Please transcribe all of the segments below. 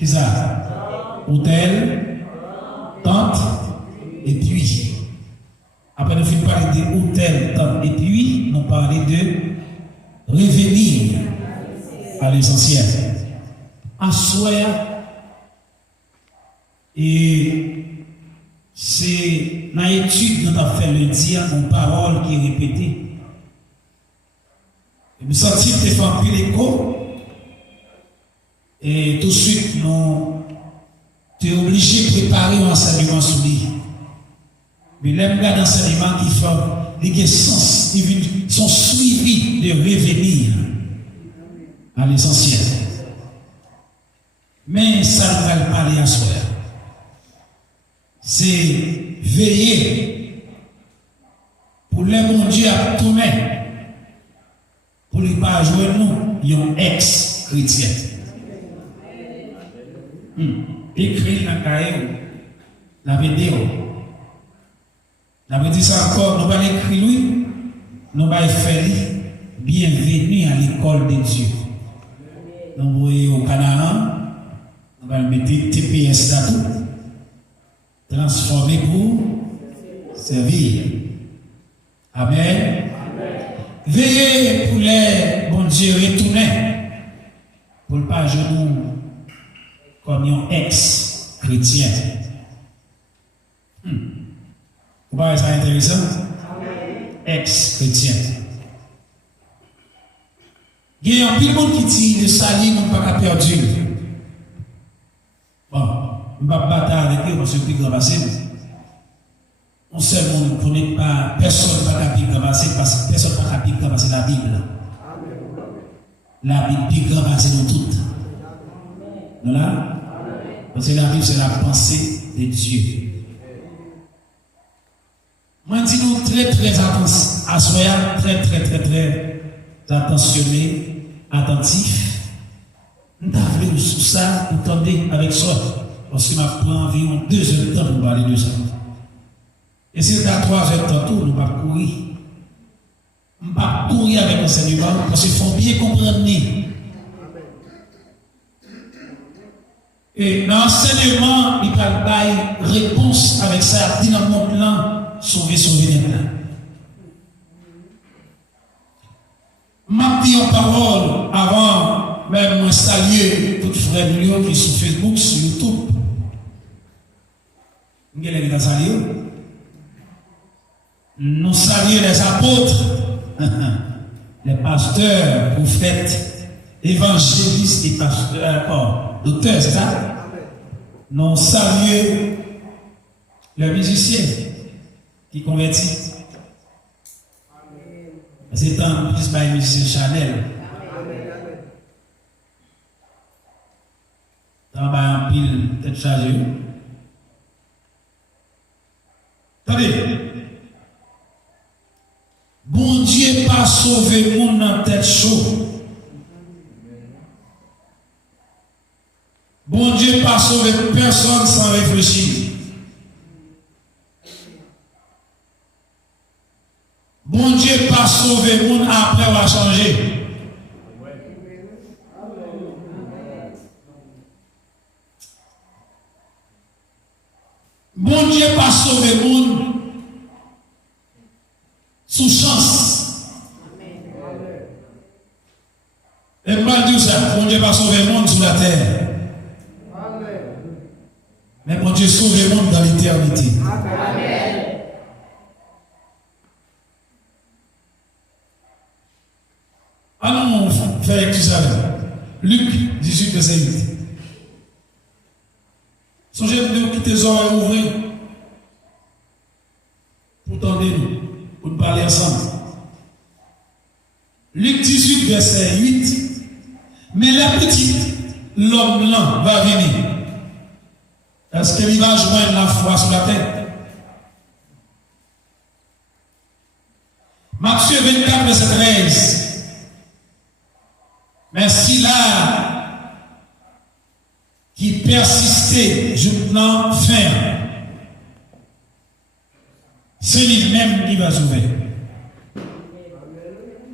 Qui ça? Hôtel, tente, et puis. Après, nous finissons par parler de hôtel, tente, et puis, nous parlons de revenir à l'essentiel. En soi, et c'est dans l'étude que nous avons fait le dire, une parole qui est répétée. Et nous sentons que c'est un peu l'écho. Et tout de suite, nous sommes obligés de préparer un enseignement sur lui. Mais les gars d'enseignement qui font des sens, ils sont suivis de revenir à l'essentiel. Mais ça ne va pas parler à soi. C'est veiller pour les mon Dieu à tourner, pour ne pas jouer nous, un ex-chrétien. Écrit dans le cahier, la vidéo. La dit ça encore, nous allons écrire lui, nous allons faire bienvenue à l'école de Dieu. Nous voyons au Canada, nous allons mettre TPS là tout, transformer pour servir. Amen. Veillez pour les bon Dieu retourner, pour ne pas genoux comme un ex-chrétien. Vous voyez ça intéressant? Ex-chrétien. Il y a un peu de monde qui dit le salut, on ne peut pas perdu. Bon, on ne va pas battre avec eux parce que c'est grand passé. On sait qu'on ne connaît pas, personne ne peut pas grand passé parce que personne ne peut pas grand passé la Bible. La Bible est grand passé dans tout. Voilà? Parce que la Bible, c'est la pensée de Dieu. Moi, je dis nous très attentionnés, attentifs. Nous avons sous ça, vous tendez avec ça. Parce que m'a pris environ 2 heures de temps pour parler de ça. Et c'est à 3 heures de temps, nous ne pas courir. Nous ne pas courir avec l'enseignement, parce qu'il faut bien comprendre. Et dans l'enseignement, il va y réponse avec ça, dit dans mon plan. Sauver les plans. Je dis en parole avant même de saluer tout frère Lyon qui est sur Facebook, sur YouTube. Nous saluons les apôtres, les pasteurs, prophètes, évangélistes et pasteurs, docteurs, c'est ça? Nous saluons les musiciens qui convertit. C'est un plus par musicien Chanel. Dans un pile tête chargée. Attendez. Bon Dieu pas sauvé le monde dans tête chaud. Bon Dieu pas sauvé personne sans réfléchir. Bon Dieu pas sauvé le monde après on va changer. Bon Dieu pas sauvé le monde sous chance. Et moi je dis ça, bon Dieu pas sauvé le monde sur la terre. Mais bon Dieu sauve le monde dans l'éternité. Allons faire lecture ça. Luc 18, verset 8. Songez de quitter les oreilles ouvertes pour tendre nous, pour nous parler ensemble. Luc 18, verset 8. Mais la petite, l'homme là va venir. Est-ce qu'il va joindre la foi sur la terre? Matthieu 24, verset 13. Mais si là, qui persistait jusqu'à fin, c'est lui-même qui va sauver.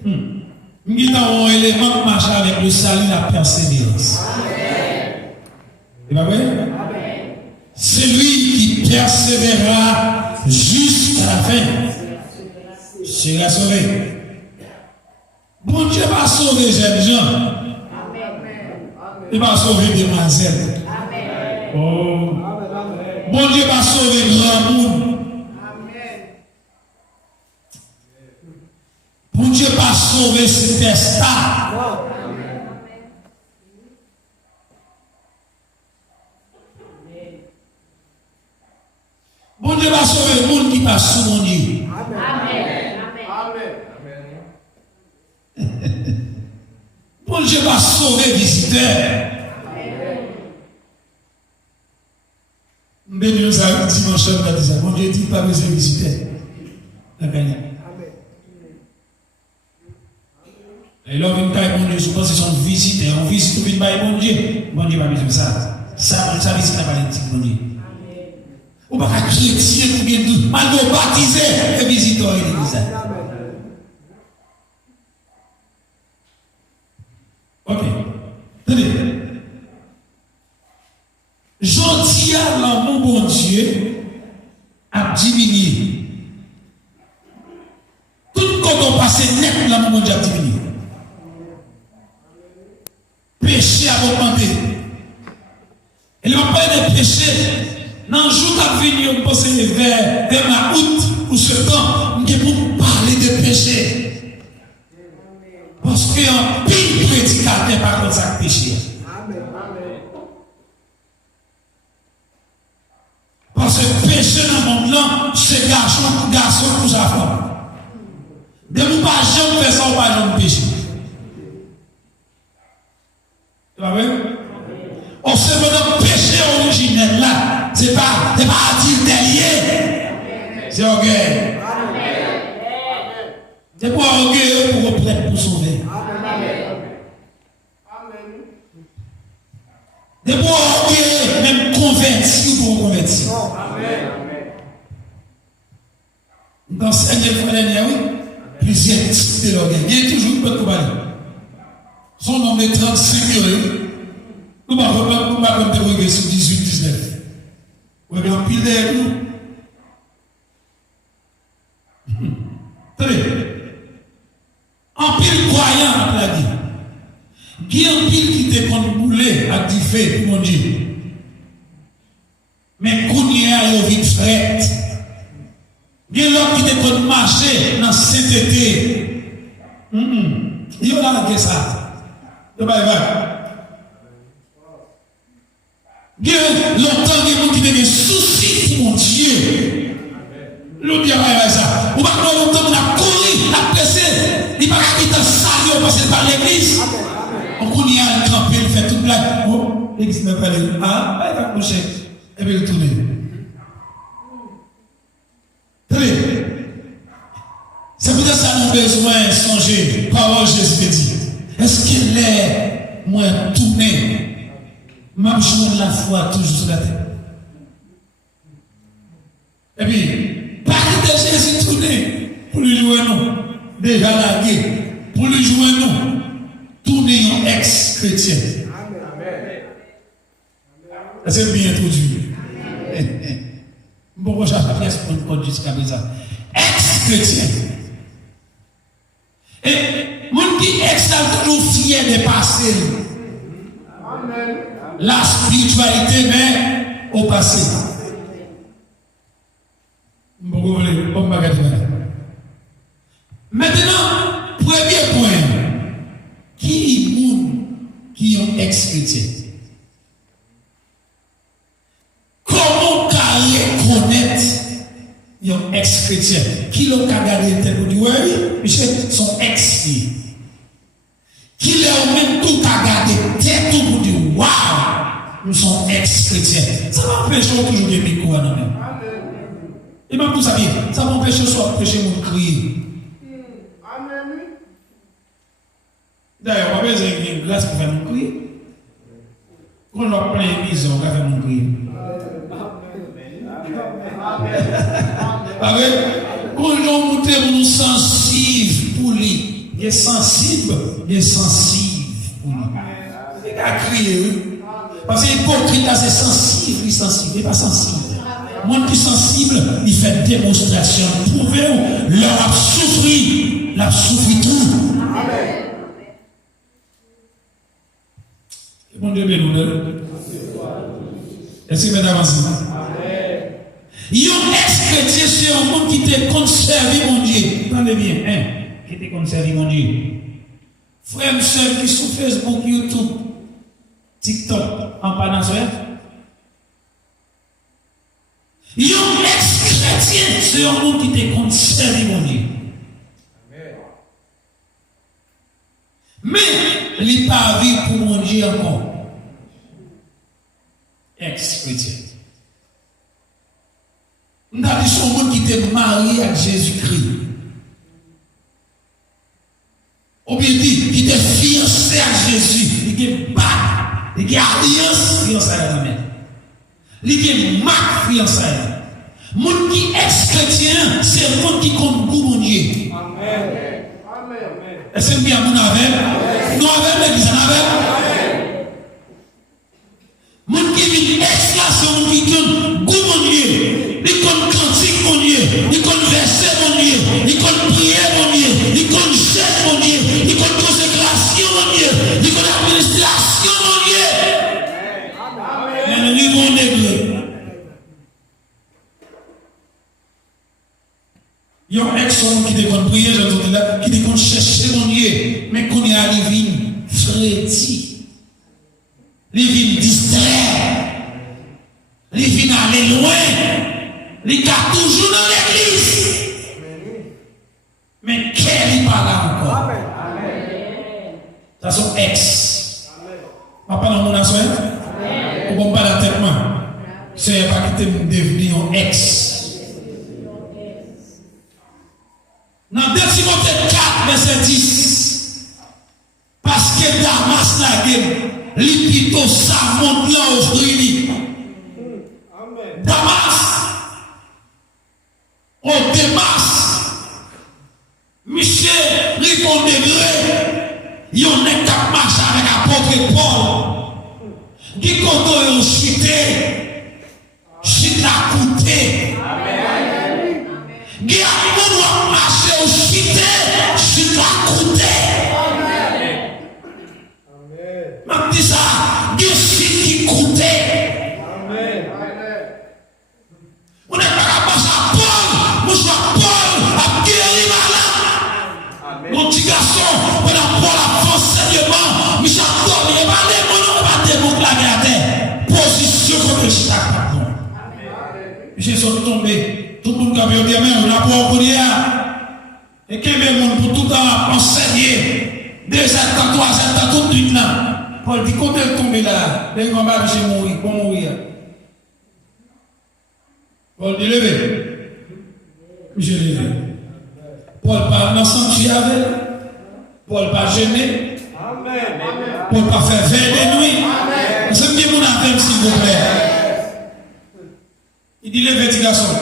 Nous avons un élément de marcher avec le salut, la persévérance. Et pas vrai? C'est lui qui persévérera jusqu'à la fin. Sera sauvé. Bon Dieu va sauver jeunes gens. Il va sauver des demoiselles. Oh. Bon Dieu va sauver grand monde. Bon Dieu va sauver ces stars. Bon Dieu va sauver le monde qui passe sous mon Dieu. Bon Dieu va sauver les visiteurs. Béni nous a dit dimanche soir, bon Dieu dit pas besoin de visiteurs. Et là, on vient mon Dieu, je pense que c'est son visiteur. On visite tout le monde, mon Dieu. Bon Dieu va besoin de ça. Ça visite la validité, mon Dieu. Ou pas chrétien ou bien tout, malgré baptisé et visiteur et l'église. Ok. Tenez. Gentil à l'amour bon Dieu a diminué. Tout quand on passe net, l'amour bon Dieu a diminué. Péché a augmenté. Et le pas de péché. Dans le jour qui vient, on pense vers ma août ou septembre, nous devons parler de péché. Parce qu'un pire prédicateur par contre ça péché. Parce que péché dans le monde là, c'est garçon pour sa femme. De nous pas jamais faire ça, on va jamais péché. Tu vois bien? On se met dans le péché originel là. C'est pas adultérié. C'est orgueil. C'est pas orgueil pour reprendre pour sauver. C'est pas orgueil même converti pour convertir. Dans cette année, oui, plusieurs types de l'orgueil. Il y a toujours pas de combat. Son nombre est 35 euros. Nous ne pouvons pas interroger sur 18-19. Vous avez un pile derrière nous. Tenez. En pile croyant à la vie. Qui est un pile qui te prend boulet à du fait, mon Dieu. Mais qu'on y a eu vite fret. Il y a l'autre qui te prend marcher dans cet été. Il y a là ça. Il y a bien longtemps que nous qui avons des soucis pour mon Dieu. L'autre dit ça. Ou pas longtemps qu'on a couru, on a pressé. Il va pas quitter ça, on passe par l'église. On connaît un trempé, il fait toute blague. Oh, l'église n'a pas l'air. Ah, il va coucher. Et puis il tourne. Tenez. C'est pour ça que nous avons besoin de songer. Parole Jésus dit. Est-ce qu'il est moins tourné? Même jour la foi toujours sur la terre. Et puis, pas de Jésus tourner pour lui jouer nous. Déjà la guerre. Pour lui jouer nous. Tourner en ex-chrétien. C'est bien introduit. Bon, j'ai pas fait pour une jusqu'à présent. Ex-chrétien. Et mon qui ex a toujours fier de passer. La spiritualité, mais au passé. Maintenant, premier point. Qui ont ex-chrétien? Comment reconnaître un ex-chrétien? Qui l'ont regardé tel que dit, oui, Michel, son ex-fille. Qui l'a même tout regardé tel tout pour dire, waouh, nous sommes ex-chrétiens. Ça m'empêche toujours de micro à nous-mêmes. Et même tout ça, ça m'empêche soit empêcher mon crier. D'ailleurs, on va besoin d'une glace pour faire mon crier. Quand on a plein de maisons, on va faire mon crier. Quand on monte, on est sensible pour lui. Il est sensible, il est sensible pour lui. Il a crié. Parce que l'hypocrite là, c'est sensible, il est sensible, il n'est pas sensible. Le monde qui est sensible, il fait démonstration. Prouvez-vous, leur a souffri, l'a souffri tout. Amen. Bon Dieu, bien nous. Est-ce que mesdames Amen. Yon ex-chrétien, c'est un monde qui te conserve, mon Dieu. Attendez bien, hein, qui te conserve, mon Dieu. Frères et sœurs qui sont sur Facebook, YouTube, TikTok, en panacée. Yon ex-chrétien, c'est un monde qui te conserve, mon Dieu. Mais, il n'est pas vie pour mon Dieu encore. Ex-chrétien. Nous avons dit son monde qui était marié avec Jésus-Christ. Ou bien dit, qui était fiancé à Jésus. Il est pas. Il est alliance fiancé à la il est marque fiancé. Monde qui ex-chrétien, c'est le monde qui compte pour mon Dieu. Amen. Est-ce que bien nous avons? Nous avons l'église en avons? Monde qui vit ex là, c'est monde qui compte pour mon Dieu. Il compte cantique mon Dieu. Il compte verset mon Dieu. Il compte prière mon Dieu. Il compte jeûne mon Dieu. Il compte consécration mon Dieu. Il compte administration mon Dieu. Mais nous vivons négligé. Il y a un ex-homme qui te compte prier, qui te compte chercher mon Dieu. Mais qu'on est arrivé, fréti. Il vient distraire. Il vient aller loin. Il est toujours dans l'église. Mais quel n'est pas là encore? Ça son ex. Papa dans mon assoit. Ou bon pas la tête moi. C'est pas qui t'es devenu un ex. Dans 2 Timothée 4, verset 10. Parce que Damas n'a gueule. L'ipito sa monte là offrir. Damas. Au Damas. Michel, répond degré. Yon n'est qu'à marcher avec l'apôtre Paul. Qui compte yon chuté. Chute la coûté. Amen. Qui a moun marché au chuté. Chute la coûté. Amen. Amen. Dis ça. Qui chute qui coûté. Amen. On n'est pas capable de Paul. Moi je vois Paul a guéri malade. Mon petit garçon, on a Paul a enseignement. Michel Paul, il est pas des mots, pas des mots claqués à terre. Position comme le chita. J'ai sauté tombé. Tout le monde qui a dit, mais on a pas pour dire. Et que le monde pour tout le temps enseigner. 2 ans, 3 ans, tout de suite là. Paul dit, quand elle tombe là, les gens vont chez mourir, pour mourir. Paul dit, levez. Je levé. Paul parle dans le sanctuaire. Paul pas gêné. Paul pas faire veille de nuit. Vous savez bien mon appel, s'il vous plaît. Il dit, levez, petit garçon.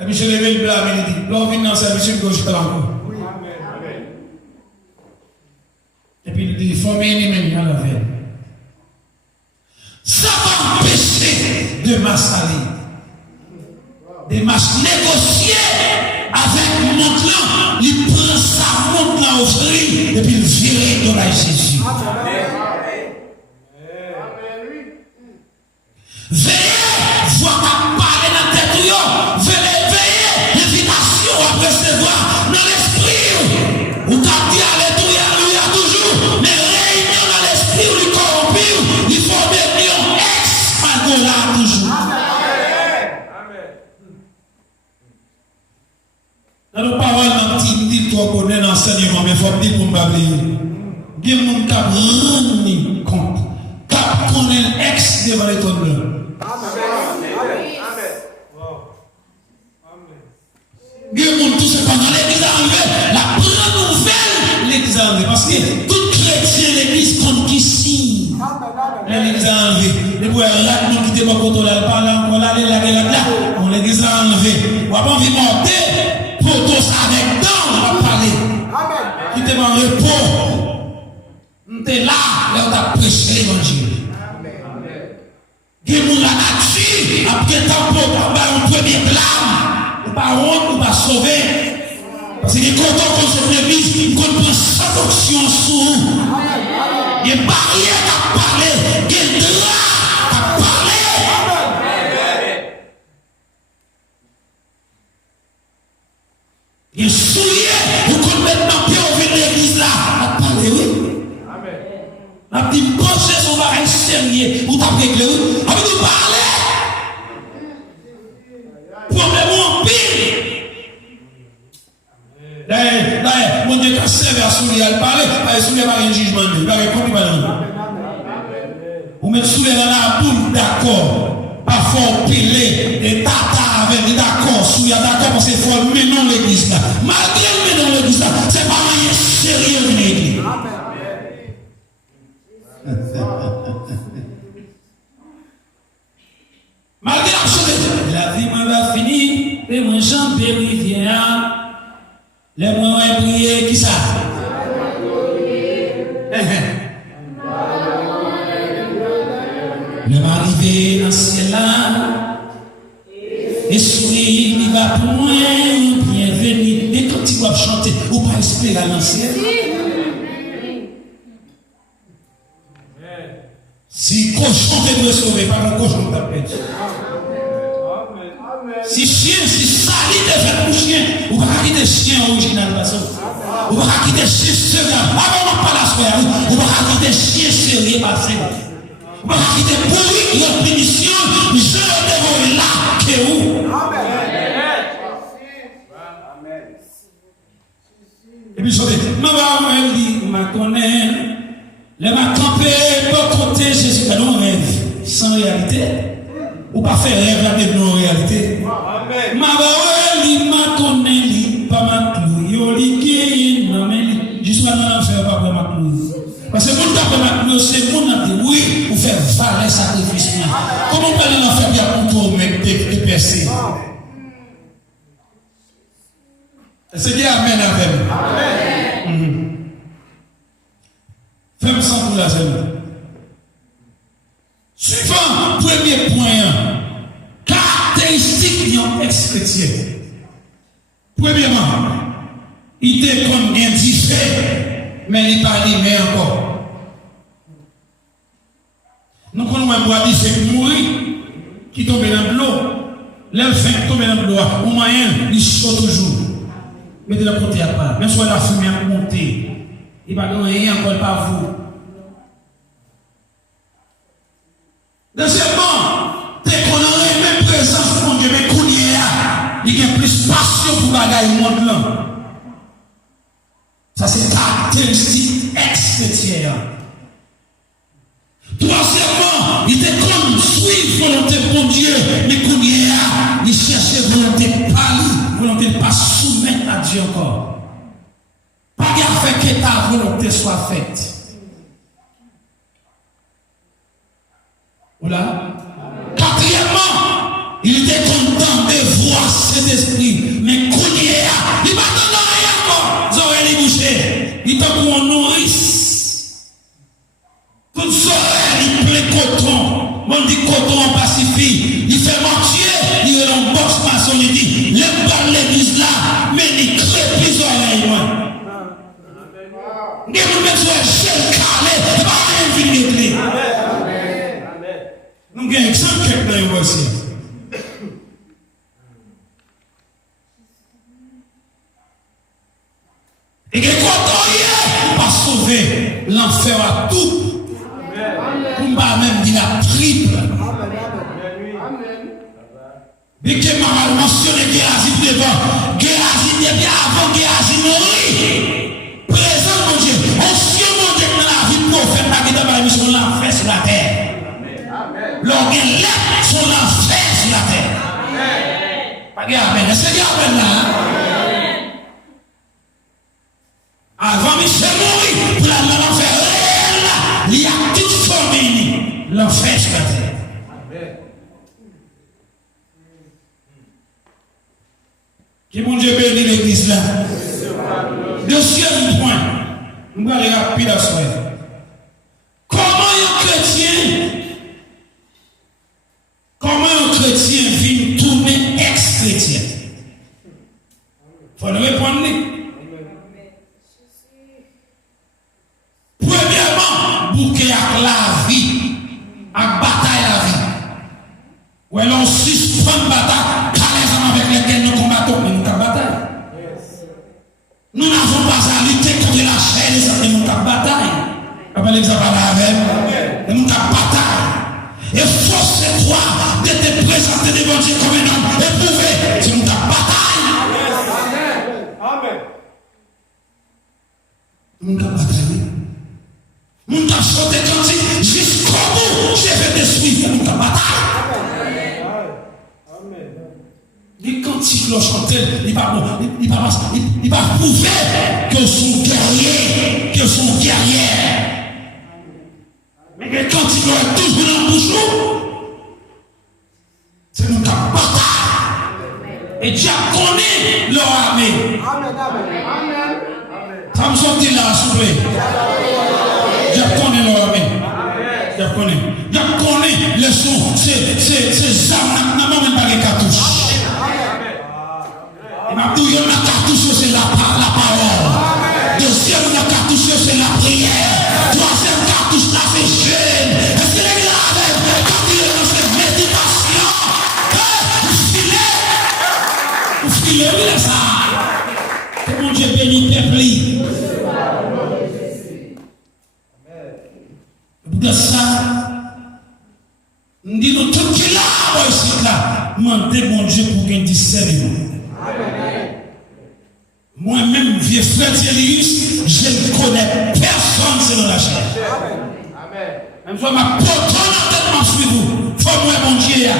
Et puis je lève le blâme, il dit, l'on vient dans le service, je gauche encore. Et puis il dit, il faut m'aimer à la veille. Ça va empêcher de m'assalir. De négocier avec mon clan, il prend sa montre là au fruit et puis il vire dans la Jésus. Veillez, voir qu'à parler dans la tête, veillez, l'invitation à recevoir dans l'esprit. Ou qu'à dire alléluia toujours, mais réunion dans l'esprit ou le corrompu, il faut devenir ex-magola toujours. Dans nos paroles, dans dit toi connais l'enseignement, mais il faut dire pour m'oublier. Il y a des gens qui rendent compte, qui connaissent l'ex devant les tonnes blancs. Il y a des gens tout cependant, l'église a enlevé, la bonne nouvelle, l'église a enlevé. Parce que tout chrétien, l'église compte qui signe. L'église a enlevé. Les bois qui étaient pas contrôlés, pas là, on l'a là, l'église a enlevé. On va pas envie de monter. Pour tous avec temps, on va parler. Qui était en repos. On était là, là on a prêché l'évangile. Il y a la nature, après tant pour un premier blâme, ou pas honte, ou pas sauver. Parce que quand on cette église, il comprend sa fonction sous. Il y a une barrière à parler, il y a un drap à parler. Il y a un soulier, vous connaissez maintenant bien au de l'église là, à parler, oui. La petite pensée son barrage sérieux, vous t'avez réglé, oui. Avec nous parler. Problème en pire. Là, mon Dieu, quand c'est vers soulier, elle parle, soulier pas un jugement, il va répondre, il va répondre. Vous mettez soulier dans la boule, d'accord. Parfois, piler, et tata avec, d'accord, soulier, d'accord, parce qu'il faut le mener dans l'église là. Malgré le mener dans l'église là, c'est pas rien sérieux dans l'église. Malgré la vie va finir, et mon Jean Périvien. Les moyens prier, qui ça? Le m'arriver dans ce ciel là, et sourire, il va pour moi, bienvenue. Et quand tu vas chanter, ou pas espérer à l'ancien. Si cochon te doit sauver, pas un cochon t'a perdu. Si chien, si sali te fait pour chien, ou pas quitter chien original, ou pas quitter chien sérieux, avant pas la soirée, ou pas quitter chien sérieux, passé. Ou pas quitter pourri, la punition, je le là, que où. Et puis, je dis, maman, dit, ma connaît, les ma campé, pas côté Jésus, mais non rêve, sans réalité. Ou pas faire rêve la de nos réalités. Ma baouli, ma connaît, pas ma clou, yo li non mais jusqu'à l'enfer, pas ma clou. Parce que mon tapé ma clou, c'est mon ati, oui, ou faire valer sacrifice. Comment on peut aller l'enfer bien pour tout mettre des percées? C'est dit amen avec. Amen. Fais-moi sans pour la semaine. Suivant, premier point, caractéristique d'un ex-chrétien. Premièrement, il était comme indifférent, mais il parlait mais encore. Nous connaissons un bois qui mourir, qui tombe dans l'eau. L'elfin tombe dans l'eau, au moyen, il saute toujours. Mettez le côté à part. Même si la fumée a monté, il va donner rien encore pas vous. Deuxièmement, dès qu'on a la même présence, mon Dieu, mais qu'on y a, il y a plus passion pour bagaille le monde là. Ça, c'est caractéristique ex-chrétien. Troisièmement, il était comme suivre volonté pour Dieu, mais qu'on y a, il cherchait volonté de parler, volonté de ne pas soumettre à Dieu encore. Pas faire que ta volonté soit faite. Voilà. Quatrièmement, il était content de voir cet esprit, mais qu'on y est, il va donner rien encore. Vous aurez les bouchées. Il t'a pour un nourrice. Tout ça, il plaît coton. On dit coton en Pacifique. Il fait mentir, il est dans le box maçon, il dit, l'aime pas l'église là, mais il crée plus oreilles, moi. Il nous met sur un chien calé, pas un l'église. Nous avons un exemple dans le voici. Et que quand on va sauver l'enfer à tout, on va même dire la triple. Et que m'a mentionné Géasi devant, Géasi bien avant Géasi mourir. Présent mon Dieu, ancien mon Dieu dans la vie pour faire la vie dans la mission l'enfer sur la terre. L'organe là sur l'enfer sur la terre. Pas bien, amen. C'est bien, amen là. Avant Michel mourir, pour la l'enfer réel, il y a toute formée, l'enfer sur la terre. Que mon Dieu bénisse l'église là. Deuxième point, nous allons aller rapide à soi. Comment un chrétien Et force toi de te présenter devant Dieu comme un homme éprouvé. C'est une bataille. Amen. Nous avons bataillé. Nous avons sauté quand jusqu'au bout. Je vais te suivre. Nous avons bataillé. Les cantiques l'ont chanté, il va prouver que sont guerriers, que sont guerrières. Mais les cantiques l'ont toujours dans le bouche. C'est nous qui avons bataille. Et Dieu connaît leur armée. Amen. Ça me sortit là, s'il vous plaît. Dieu connaît leur armée. Dieu connaît les sons, ces armes, n'a même pas les cartouches. Et ma douille, la cartouche, c'est la parole. Deuxième, la cartouche, c'est la prière. Troisième cartouche, là, c'est jeûne. Est-ce que les gars, quand il est dans cette méditation, vous filez, oui, ça. Que mon Dieu bénit, peuple. De ça, nous disons tout qui est là, ici, là. Demandez mon Dieu pour qu'il discernement. Moi-même, vieux frère Thierry, je ne connais personne selon la chair. Même si ma porte en tête m'a suivi vous. Faut moi mon Dieu.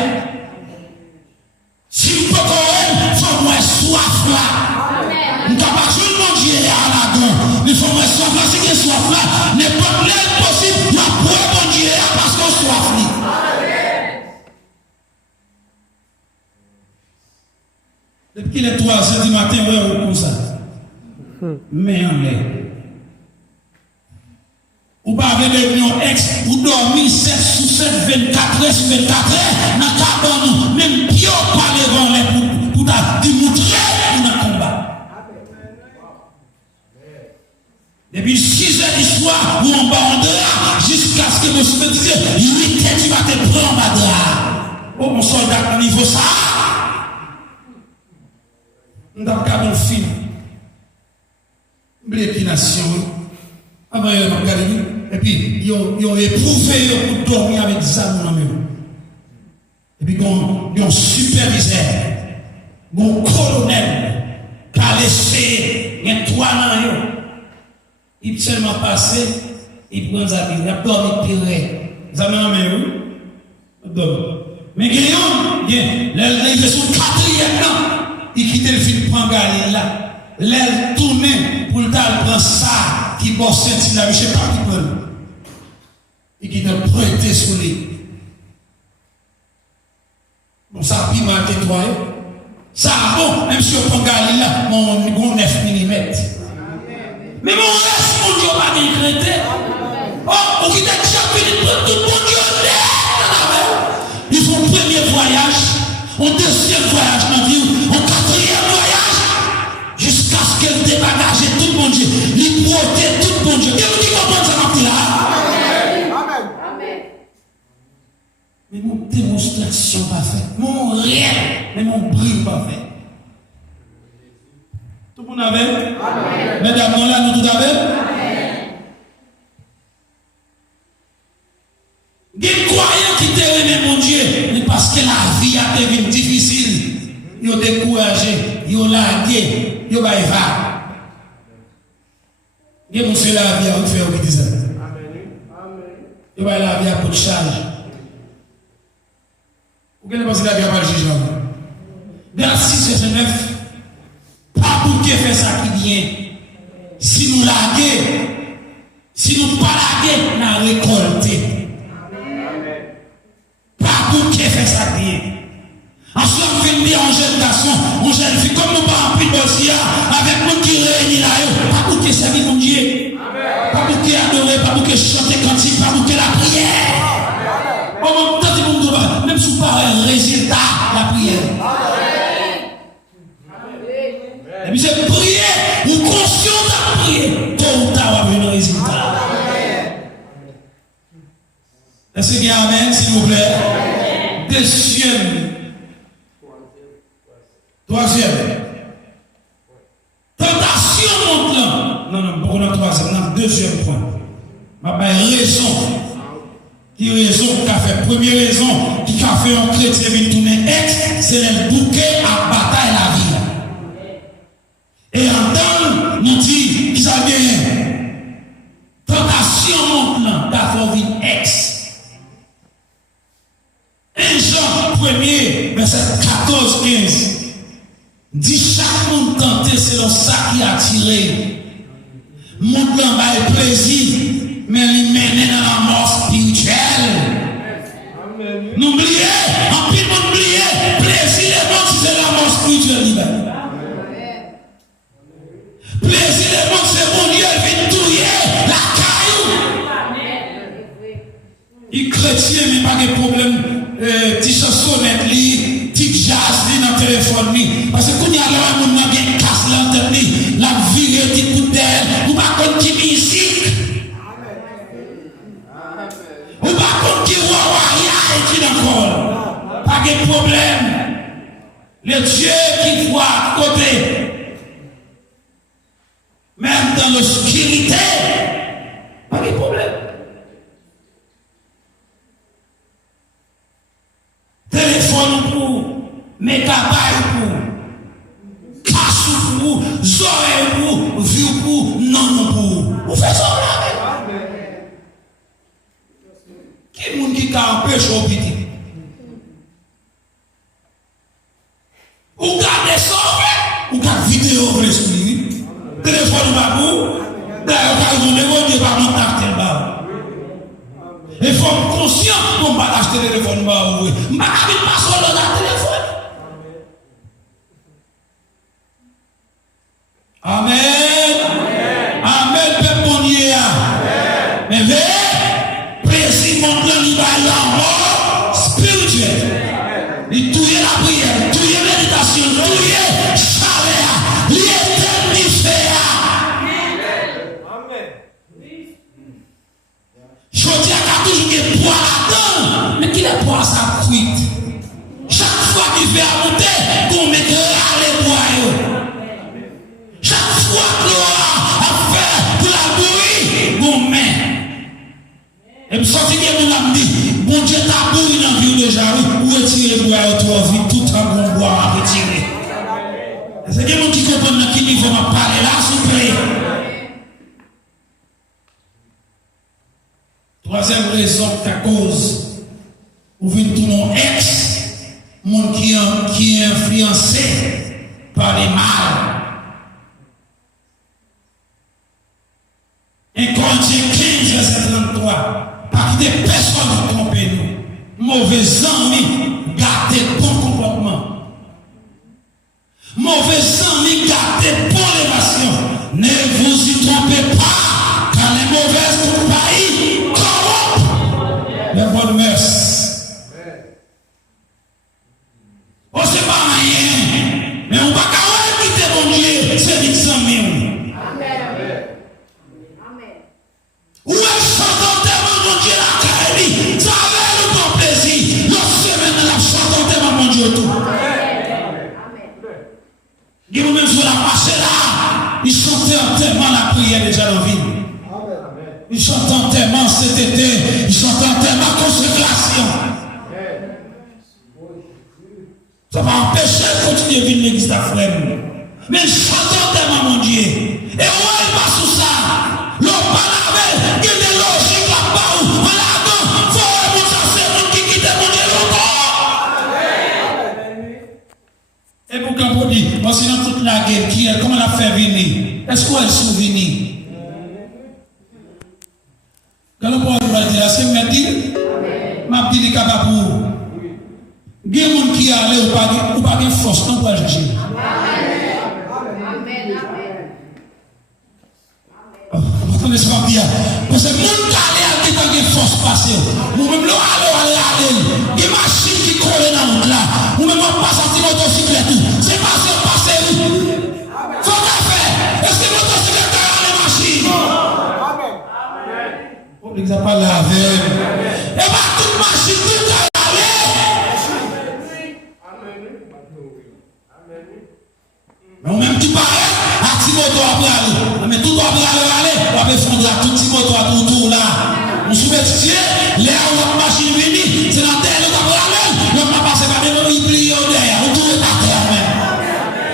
Si vous pouvez connaître, faut moi soif là. Nous ne pouvons pas jouer mon Dieu à la gueule. Mais faut moi soif là. Si vous avez soif là, n'est pas possible. Ma pour mon Dieu parce qu'on soif là. Depuis qu'il est 3h du matin, ouais, ou comme ça. Mais en l'air. Ou pas avec les réunions ex, ou dormir 7 sur 7, 24 heures sur 24 heures, dans le cabane, même Dieu pas devant les pour démontrer pour le combat. Depuis 6h du soir, ou en bas en dehors, jusqu'à ce que monsieur me dise, 8h, tu vas te prendre en bas. Oh, mon soldat, au niveau ça. Nous avons gardé un film. L'épination. Avant, ils ont regardé. Et puis, ils ont éprouvé pour dormir avec des amis dans même. Et puis, ils ont un superviseur, un colonel, qui a laissé les 3 ans. Il seulement passé, il prend des amis. Il a dormi pire. Les amis dans même. Mais Guillaume, il est sur 4e an. Il quitte le film pour Galilée là. L'aile tournée pour le prendre ça qui bosse il a je sais pas qui peut. Il quitte le prêter sur lui. Bon, ça a pu marquer toi. Ça bon, même si on prend Galilée là, mon 9 mm. Mais mon reste, mon Dieu, pas décrété. Oh, on quitte le chapitre pour tout mon Dieu. Ils font le premier voyage, au deuxième voyage dans la vie, au 4e voyage, jusqu'à ce qu'elle débagage tout le monde Dieu, il protège tout le monde Dieu. Et vous dites comment ça va là? Amen. Mais mon démonstration pas faite, mon rêve, mais mon bruit pas fait. Tout le monde avait? Amen. Mesdames, nous là, nous tout avez? Des croyants qui t'aiment, mon Dieu, mais parce que la vie a devenu difficile, ils ont découragé, ils ont largué, ils ont baillé. Ils ont fait la vie à faire au ça. Ils ont baillé la vie à coup de charge. Vous connaissez pas si la vie a pas le jugement. Dans 6 et 9, pas pour qui fait ça qui vient. Si nous larguons, si nous pas larguons, on a récolté. Pour qui fait ça bien. Ensuite, on fait une bien en jeune garçon, en jeune fille, comme nous pas en plus de avec nous qui réunit là, pas pour qui servir mon Dieu, pas pour qui adorer, pas pour qui chanter cantique, pas pour qui la prière. Au même temps, tout le monde même sous pas un résultat, la prière. Et puis c'est prier, ou conscient de prier, tôt ou tard, on va venir un résultat. Est-ce qu'il y a un amen, s'il vous plaît? Troisième. Tentation monte là. Non, pour le troisième, non, deuxième point. Ma raison. Qui raison qui a fait première raison qui a fait un chrétien venir tourner ex, c'est le bouquet à bataille la vie. Et en temps, nous dit qu'ils ont gagné. Tentation monte là, d'avoir vie ex. 1 Jean 1er, verset 14-15. Dit chaque monde tenté selon ça qui a attiré. Monde là va plaisir, mais il mène dans la mort spirituelle. N'oubliez, en pile monde oubliez, plaisir et monde c'est la mort spirituelle. Plaisir et monde c'est mon Dieu vient touiller la caillou. Il chrétien mais pas de problème, petit chansonnette li, petit jazz li dans le téléphone li. Parce que quand il y a là, on a bien casse l'antenne li, la virée petit coup d'air, ou pas contre qui musique. Ou pas contre qui et qui encore. Pas de problème. Le Dieu qui voit à côté, même dans l'obscurité, pas de problème. Téléphone pour, mégabyte pour, casse pour, zoé pour, vie pour, non pour. Vous faites ça là. Qui est le qui a empêché au petit? Ou gardez ça, ou gardez vidéo pour l'esprit. Téléphone pas pour, d'ailleurs, vous ne pas mon tactile bas. Il faut être conscient qu'on va acheter le téléphone. Je ne vais pas sur le téléphone. Amen. Amen, peuple bon Dieu. Mais précis mon plan, il va y avoir spirituel. Il touille la prière, touille la méditation, touille chaleur, l'éternité. Je dis à toujours des poids là-dedans, mais qui les poids ça cuite. Chaque fois qu'il fait à monter, qu'on met les poids. Chaque fois que l'on a fait pour la bouillie, qu'on met. Et puis sorti que nous avons dit, bon Dieu t'a bouilli dans la vie déjà, ou retirer les poids autour de vie, tout en bon bois à retirer. C'est que nous qui comprenons à quel niveau on va parler là, s'il vous plaît. Troisième raison qu'à cause, vous venez tout mon ex, monde qui est influencé par les mal. 1 Corinthiens 15, verset 33. Par des personnes qui trompent nous. Mauvais amis, gardez bon comportement. Mauvais amis, gardez bon élévation. Ne vous y trompez pas, car les mauvaises compagnies corrompent les bonnes mœurs. On ne sait pas rien, mais on ne va pas quitter mon Dieu, c'est l'examen. Où est-ce que tellement mon Dieu la carrière? Ça avait le bon plaisir. Lorsque semaine la chante tellement mon Dieu tout. Et vous-même sur la marche là, ils chantaient tellement la prière déjà dans la vie. Ils chantent tellement cet été, ils chantent tellement la consécration. Ça va empêcher de continuer à vivre l'église d'Afrique. Mais ils chantent tellement mon Dieu. Et où est pas sous ça? L'on parle avec, il y a des logiques là-bas où, en avant, il faut que ça c'est nous qui quitte mon Dieu longtemps. Et pour qu'on vous dise, moi c'est dans toute la guerre, qui est, comment elle a fait venir? Est-ce qu'elle est souvenir? Quand le bon va dire, c'est me dire, ma petite capable pour. Il y a des gens qui allaient ou pas de force, non pour agir. Vous connaissez pas bien. Parce que les gens qui allaient avec force passée, nous-mêmes, nous allons, des machines qui collent dans notre là, nous-mêmes, on passe à la motocyclette. C'est pas ça passer. Faut qu'on fait. Est-ce que la motocyclette a les machines? Amen. L'exemple là avec. Et bien, toute machine, tout à mais on même tout pareil, à Timoto après aller. Mais tout doit aller, on va fondre là, tout Timoto à tout là. On sous-estime, les machines venues, c'est dans terre, le parallèle, le pas passé par des il plie derrière, vous tournez par terre même.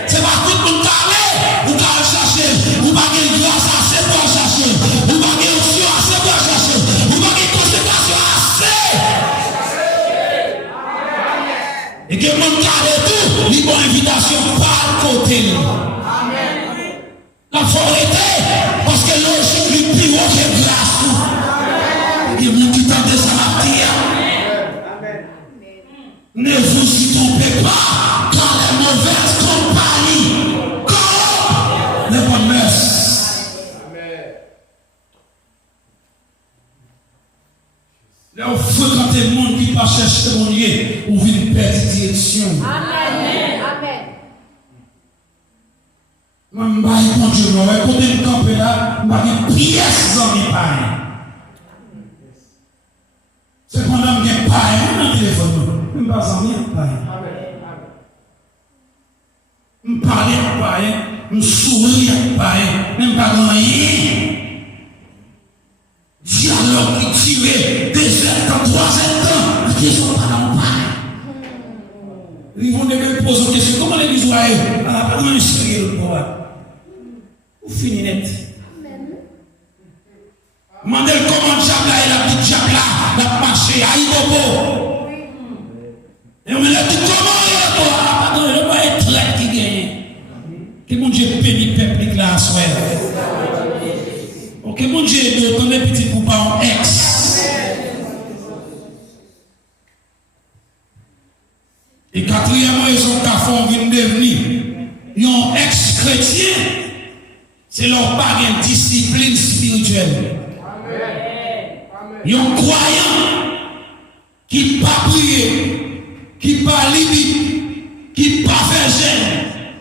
C'est pas tout le monde qui allait, vous allez chercher, vous n'avez pas de grâce assez pour chercher, vous n'avez pas de option assez pour chercher, vous n'avez pas de conséquences assez. Et que le monde qui allait tout, il y a une invitation par côté. La forêt, parce que logique, le plus haut que grâce. Il y a des gens qui tentent de s'abattre. Ne vous y trompez pas quand la mauvaise compagnie corrompt les bonnes mœurs. Là, il faut fréquenter le monde qui ne pas chercher mon lieu ou une perte direction. Amen. Moi, je vais mon Dieu, je vais côté de camper là, je vais une pièce dans mes pailles. C'est pendant que je n'ai pas dans le téléphone, je ne vais pas en rien paille. Je ne parle pas, je souris pas, je ne parle pas rien. Dialogue qui tire des heures dans 3 ans, ils ne sont pas dans le paille. Ils vont me poser une question, comment les visuels? Ah, pas de sérieux le pouvoir. Ou fini net. Mandel comment Diabla et la petite Diabla, la marché à Ibobo. Et on me l'a dit comment il est pour pardon, il va être traite qui gagne. Que mon Dieu bénit le peuple là à soi. Ok, mon Dieu, de ton petit poupa en ex. Et quatrièmement, ils ont qu'à faire devenir un ex-chrétien. C'est leur pas une discipline spirituelle. Un croyant qui pas prier, qui pas limite, qui pas faire gêne.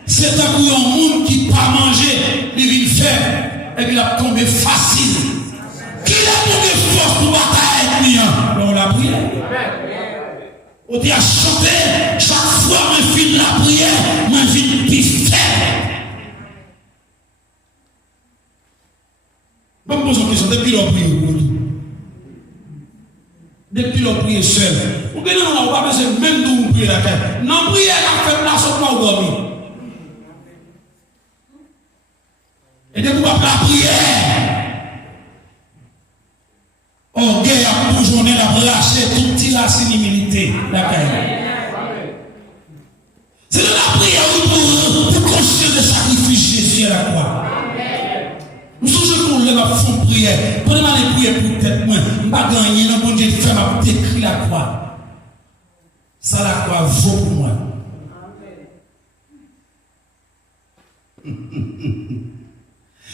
C'est un monde qui pas manger, il vient faire et puis il a tombé facile. Qui a tombé force pour batailler avec lui? On l'a prié. On dit à chanter, chaque fois que je finis la prière, je finis plus faible. Je me pose une question, depuis l'on prie, depuis l'on prie seul, ou bien on n'a pas besoin même de nous prier la tête. Non, prier la fête là, sauf pas au dormir. Et depuis qu'on la prière, orgueil a pour journée la braché, tout petit racine humilité, la caille. C'est de la prière pour construire le sacrifice Jésus à la croix. Nous sommes qu'on lève à fond prière. Quand on a prier pour tête, moi, je ne vais pas gagner, non, bon Dieu, faire ma décrit la croix. Ça, la croix vaut pour moi.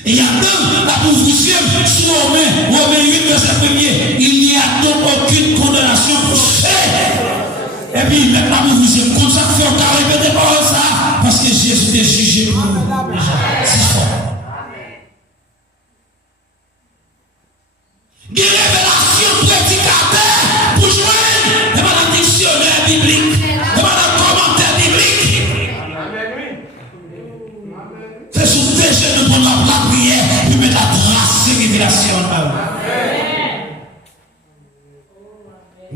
Et il y a deux, la pauvreté, sous Romains 8, verset 1er, il n'y a donc aucune condamnation pour ceux. Et puis, maintenant, vous vous êtes comme ça, fait encore répéter pas ça, parce que Jésus est jugé pour nous. C'est fort. Des révélations prédicateur pour joindre devant le dictionnaire biblique, devant le commentaire biblique. C'est sous péché de prendre la prière et mettre la trace de révélation.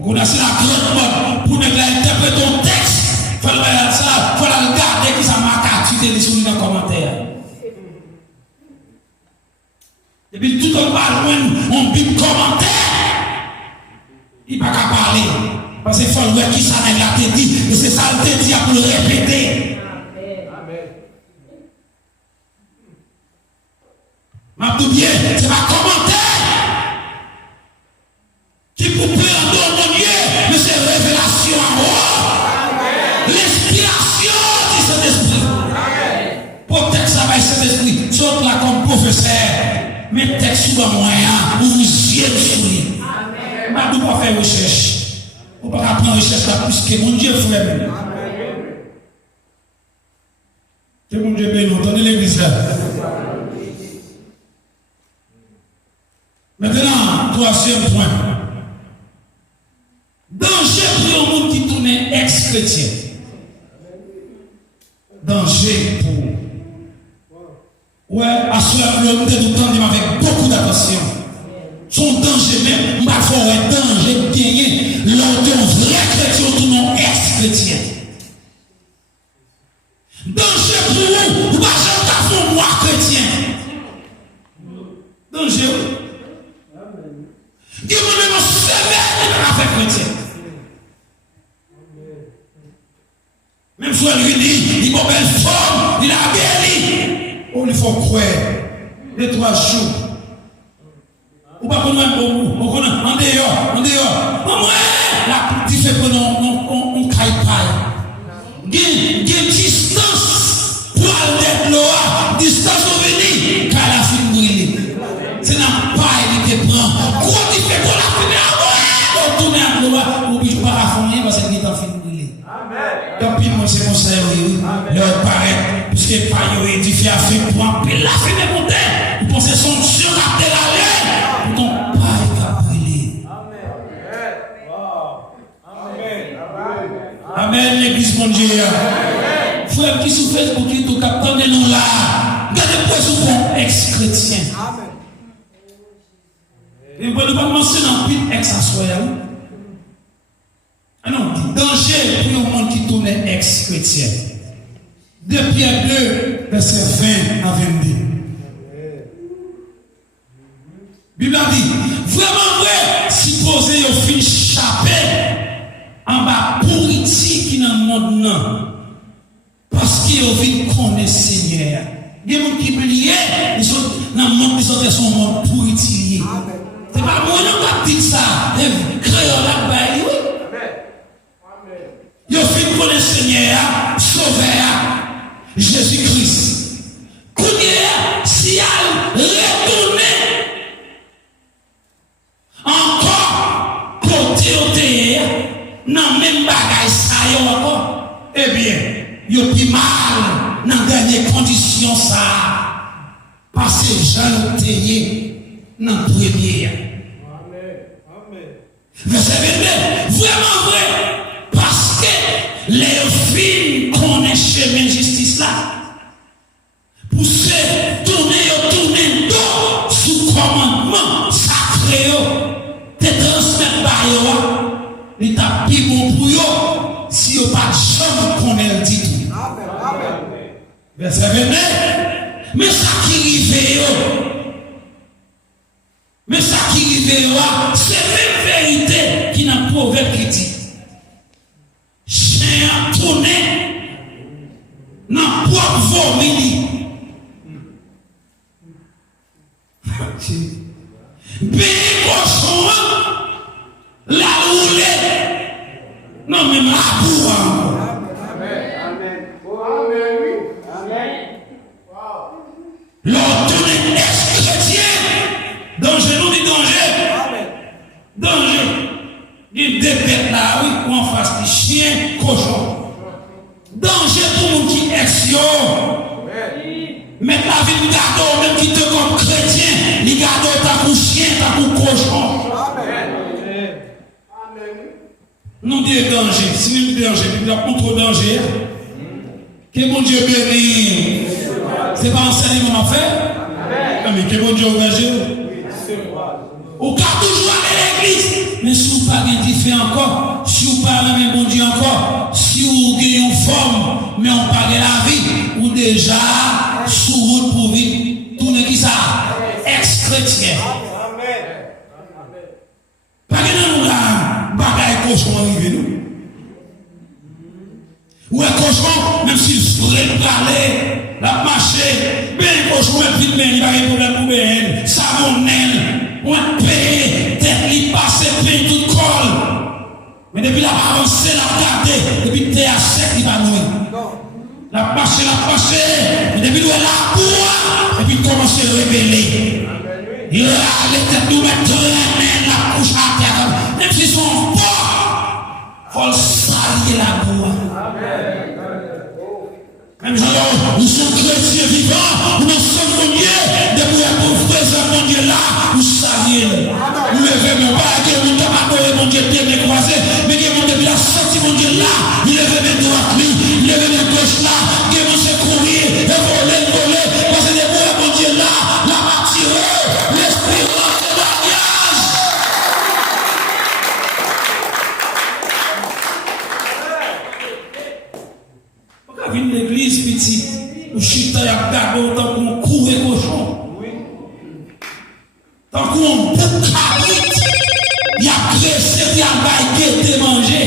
On a c'est la grande mode pour interpréter ton texte. Il faut le regarder qui ça marque à tuer sur le commentaire. Et puis tout le monde, on dit commentaire. Il n'a pas parler. Parce qu'il faut voir qui ça n'a pas dit. Et c'est ça le dit pour le répéter. Ma tout bien, c'est ma commentaire. Qui vous plaît en dehors de Dieu, mais c'est révélation en haut. L'inspiration du Saint-Esprit. Pour texte ça va Saint-Esprit. Saute là comme professeur. Mais texte sur le moyen, vous vous y êtes souris. Je ne peux pas faire recherche. On ne peut pas prendre recherche là plus que mon Dieu frère. Que mon Dieu bénisse. Entendez l'église là. Maintenant, troisième point. Danger pour un monde qui tourne ex-chrétien. Danger pour. Ouais, à cela, le monde est tout le temps avec beaucoup d'attention. Son danger même, m'a Même si elle dit, il a une belle forme, il a guéri. Oh, il faut croire. 2-3 jours. Ou pas qu'on a un bon mot. On connaît, en dehors. Maman, la petite fait que on caille pas. Il y a une distance pour aller de l'eau, distance au venir, car la fin brûlée. C'est un paille qui te prend. Quoi tu fais pour la fin? On tourne à l'eau, ou puis pas la fin, parce que c'est en fin brûlée. Donc, puis moi, c'est mon sœur, leur paraît, puisque pas y édifié à fin pour un peu la fin de monter. Vous pensez son Dieu à tel aller, pour ton paille qui a brûlé. Amen, l'église, mon Dieu. Frère qui sur Facebook, qui est au capteur de nous là, regardez-moi sur bon ex-chrétien. Et vous ne pouvez pas mentionner un but ex-assoya. Ah non, danger pour le monde qui tourne ex-chrétien. 2 Pierre 2, verset 20 à 22. Bible a dit, vraiment vrai, supposez au fin chapé en bas pourriti qui dans le monde non. Parce qu'il a envie de connaître le Seigneur. Il y a des gens qui oublient, ils sont dans le monde, ils sont dans son monde pourriti. C'est pas moi qui dis ça, créole là-bas, oui. Il a envie de connaître le Seigneur, sauveur, Jésus-Christ. Connaître, si elle retourne encore côté au terre, non même bagaille ça y encore, eh bien, il y a plus mal dans les dernières conditions ça, parce que Jean théier dans la première. Verset 22, vraiment vrai, parce que les filles connaissent chemin de justice là, pour se tourner dos sous commandement sacré, te transmettre par eux, il t'a plus bon pour eux, si vous pas jamais connaître dit tout. Verset 22, mais ça qui arrive, c'est la vérité qui n'a pas proverbe qui dit. Chien tourné, n'a pas vomi. Bien cochon, la roulée, non même la boue encore. L'autre ex-chrétien, danger, nous dit danger. Il dépête là, oui, ou en face du chien, cochon. Danger pour nous qui ex-yo. Mettre la vie de gâteau, même qui te comme chrétien, les gâteaux, t'as pour chien, t'as pour cochon. Nous disons danger, si nous danger, nous avons contre danger. Que mon Dieu bénisse. C'est pas enseignement à faire. Mais que mon Dieu oblige. Ou qu'à toujours aller à l'église. Mais si vous pas différent encore, si vous parlez même bon Dieu encore, si vous gagnez une forme, mais on parle de la vie, ou déjà sous route pour vivre, tournez qui ça? Ex-chrétien. Pas que nous là, bagaille cochon arrivé nous. Ou un cochon, même s'il serait parler, la marché, bien cochon, un petit il va y avoir problème pour bien, ça monnaie, ou un paye, tête li passe, paye tout col. Mais depuis la avancée, la garder, depuis t'es à sec, il va nous. La marché, et depuis nous, la boue, et puis commence à révéler. Il a les têtes nous mettre la couche à terre, même s'ils sont forts, il faut salir la boue. Même si nous sommes chrétiens vivants, nous sommes mon Dieu, depuis pour présent mon Dieu là, nous savions. Nous levons mon bague, nous avons mon Dieu bien croisé, mais mon Dieu a sorti mon Dieu là, il levait mes droits, il levait mes gauches là, il m'a fait courir, et voler, parce que les mots mon Dieu là, la matière, l'espérance, le mariage. Une l'église petite, où chita y a gardé tant qu'on court et cochon. Tant qu'on boucle cabrit, il y a graissé, il y a baillé de manger.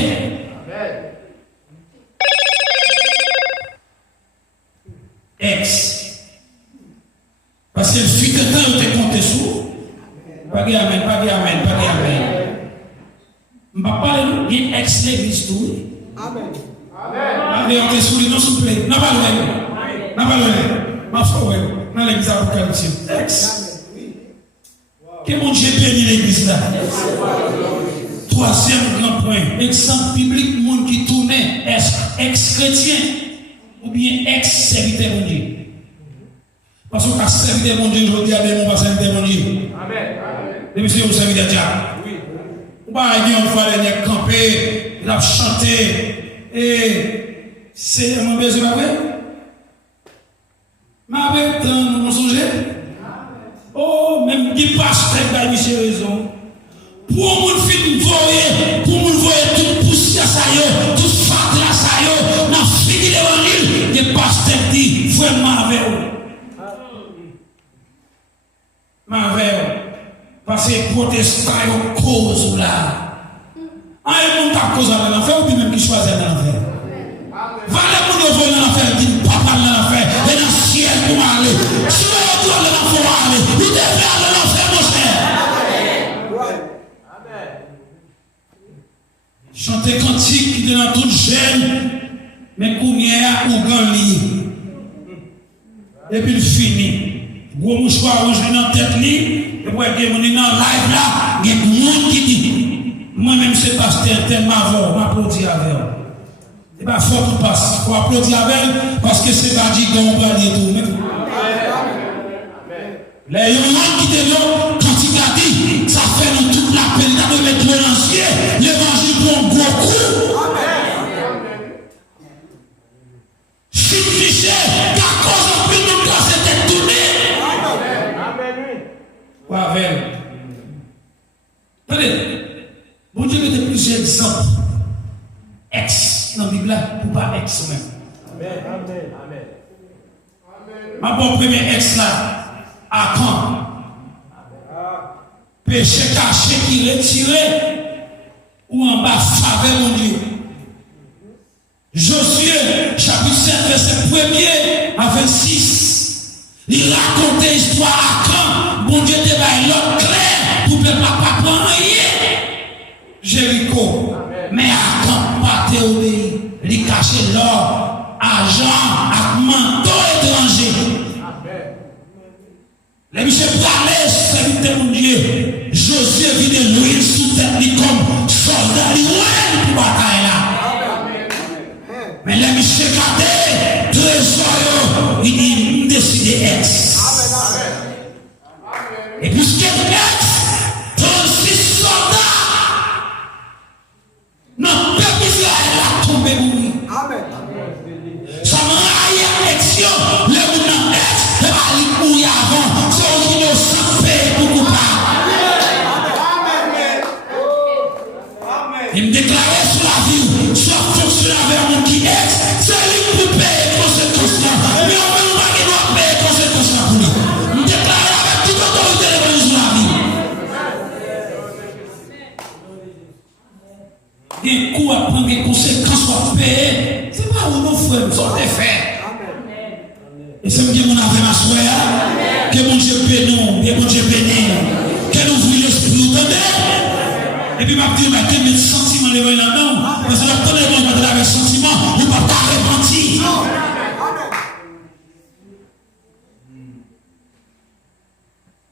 ex. Parce que le fut de temps, on te compté sous. Pas de amen, pas de amen, pas de amen. Je ne vais pas parler d'une ex-l'église tout. Amen. Amen. On te sourit, non, s'il vous plaît. Non, pas loin. Non, pas loin. Ma foi, dans l'église apocalyptique. Ex. Que mon Dieu bénit l'église là. Troisième grand point. Exemple biblique, monde qui tournait, ex-chrétien ou bien ex-serviteur de Dieu. Parce que serviteur de Dieu, je dis à des mots, pas serviteur de Dieu. Amen. Et monsieur, vous serviteur de Dieu. Oui. On va aller, on va aller camper, il a chanté. Et c'est mon besoin, oui. Mais avec temps, nous sommes songés. Oh, même qui passe très bien, monsieur raison. Pour mon film voyer, pour mon voyer toute poussière ça y est, toute fatra ça y est, n'a fini l'évangile, les pasteurs disent vraiment avec vous. Parce que protestants ont cause là. Ah, et mon ta cause dans l'enfer, ou bien même qui choisit dans l'enfer. Valez mon nouveau dans l'enfer, dit papa dans l'enfer, et dans le ciel pour aller. Si vous avez dans l'enfer pour aller, vous devez aller dans l'enfer, mon cher. Chanter cantique qui est dans toute jeune, mais qu'on y a ou grand lit. Et puis il finit. Gros mouchoir rouge dans la tête, et puis il y a dans live là, il y a des gens qui disent, moi-même c'est pasteur, tellement avant, m'applaudis avec elle. Et bien, il faut qu'on passe, il faut applaudir avec elle, parce que c'est pas dit qu'on va dire tout. Les gens qui étaient là, quand il a dit, ça fait nous toute la peine de mettre l'ancien, l'évangile pour un gros coup. Philippe Michel, qu'à cause de plus de classe était tourné. Quoi avec elle? Attendez, bon Dieu mettez plusieurs exemples. Ex dans la Bible pour pas ex même. Amen. Amen. Ma bonne première ex là, à quand? Péché caché qui retiré ou en bas faveur mon Dieu. Josué, chapitre 7, verset 1er à 26. Il racontait l'histoire à quand bon Dieu te baille l'autre clair pour ne pas prendre rien. Jéricho, mais à quand pas te obéir, il cache l'or, argent, manteau étranger. Les messieurs parlaient, serviteur mon Dieu. Josué vit de l'huile sous tête comme soldat, il ouais pour bataille là. Mais les messieurs gardaient, trésor, il dit, décidez ex. Et puisque ex, 36 soldats, non, peuple Israël a tombé mourir. Ça m'a raillé à l'élection, le mouvement ex, et va mourir avant, c'est un innocent payé pour coupable. Il me déclarait sur la vie, soit fonctionnaire avec mon qui ex, c'est lui pour payer conséquences là. Mais on ne va pas payer conséquences là pour lui. Il me déclarait avec toute autorité de sur la vie. Des coups à prendre des conséquences à payer, c'est pas où nos frères sont des faits. Et c'est ce que mon avait ma soeur, que mon Dieu bénisse, que mon Dieu bénisse, que nous voulons l'esprit de et puis, je vais dire, mais sentiment les là-dedans. Parce que quand les gens avec sentiment, ils ne vont pas repentir.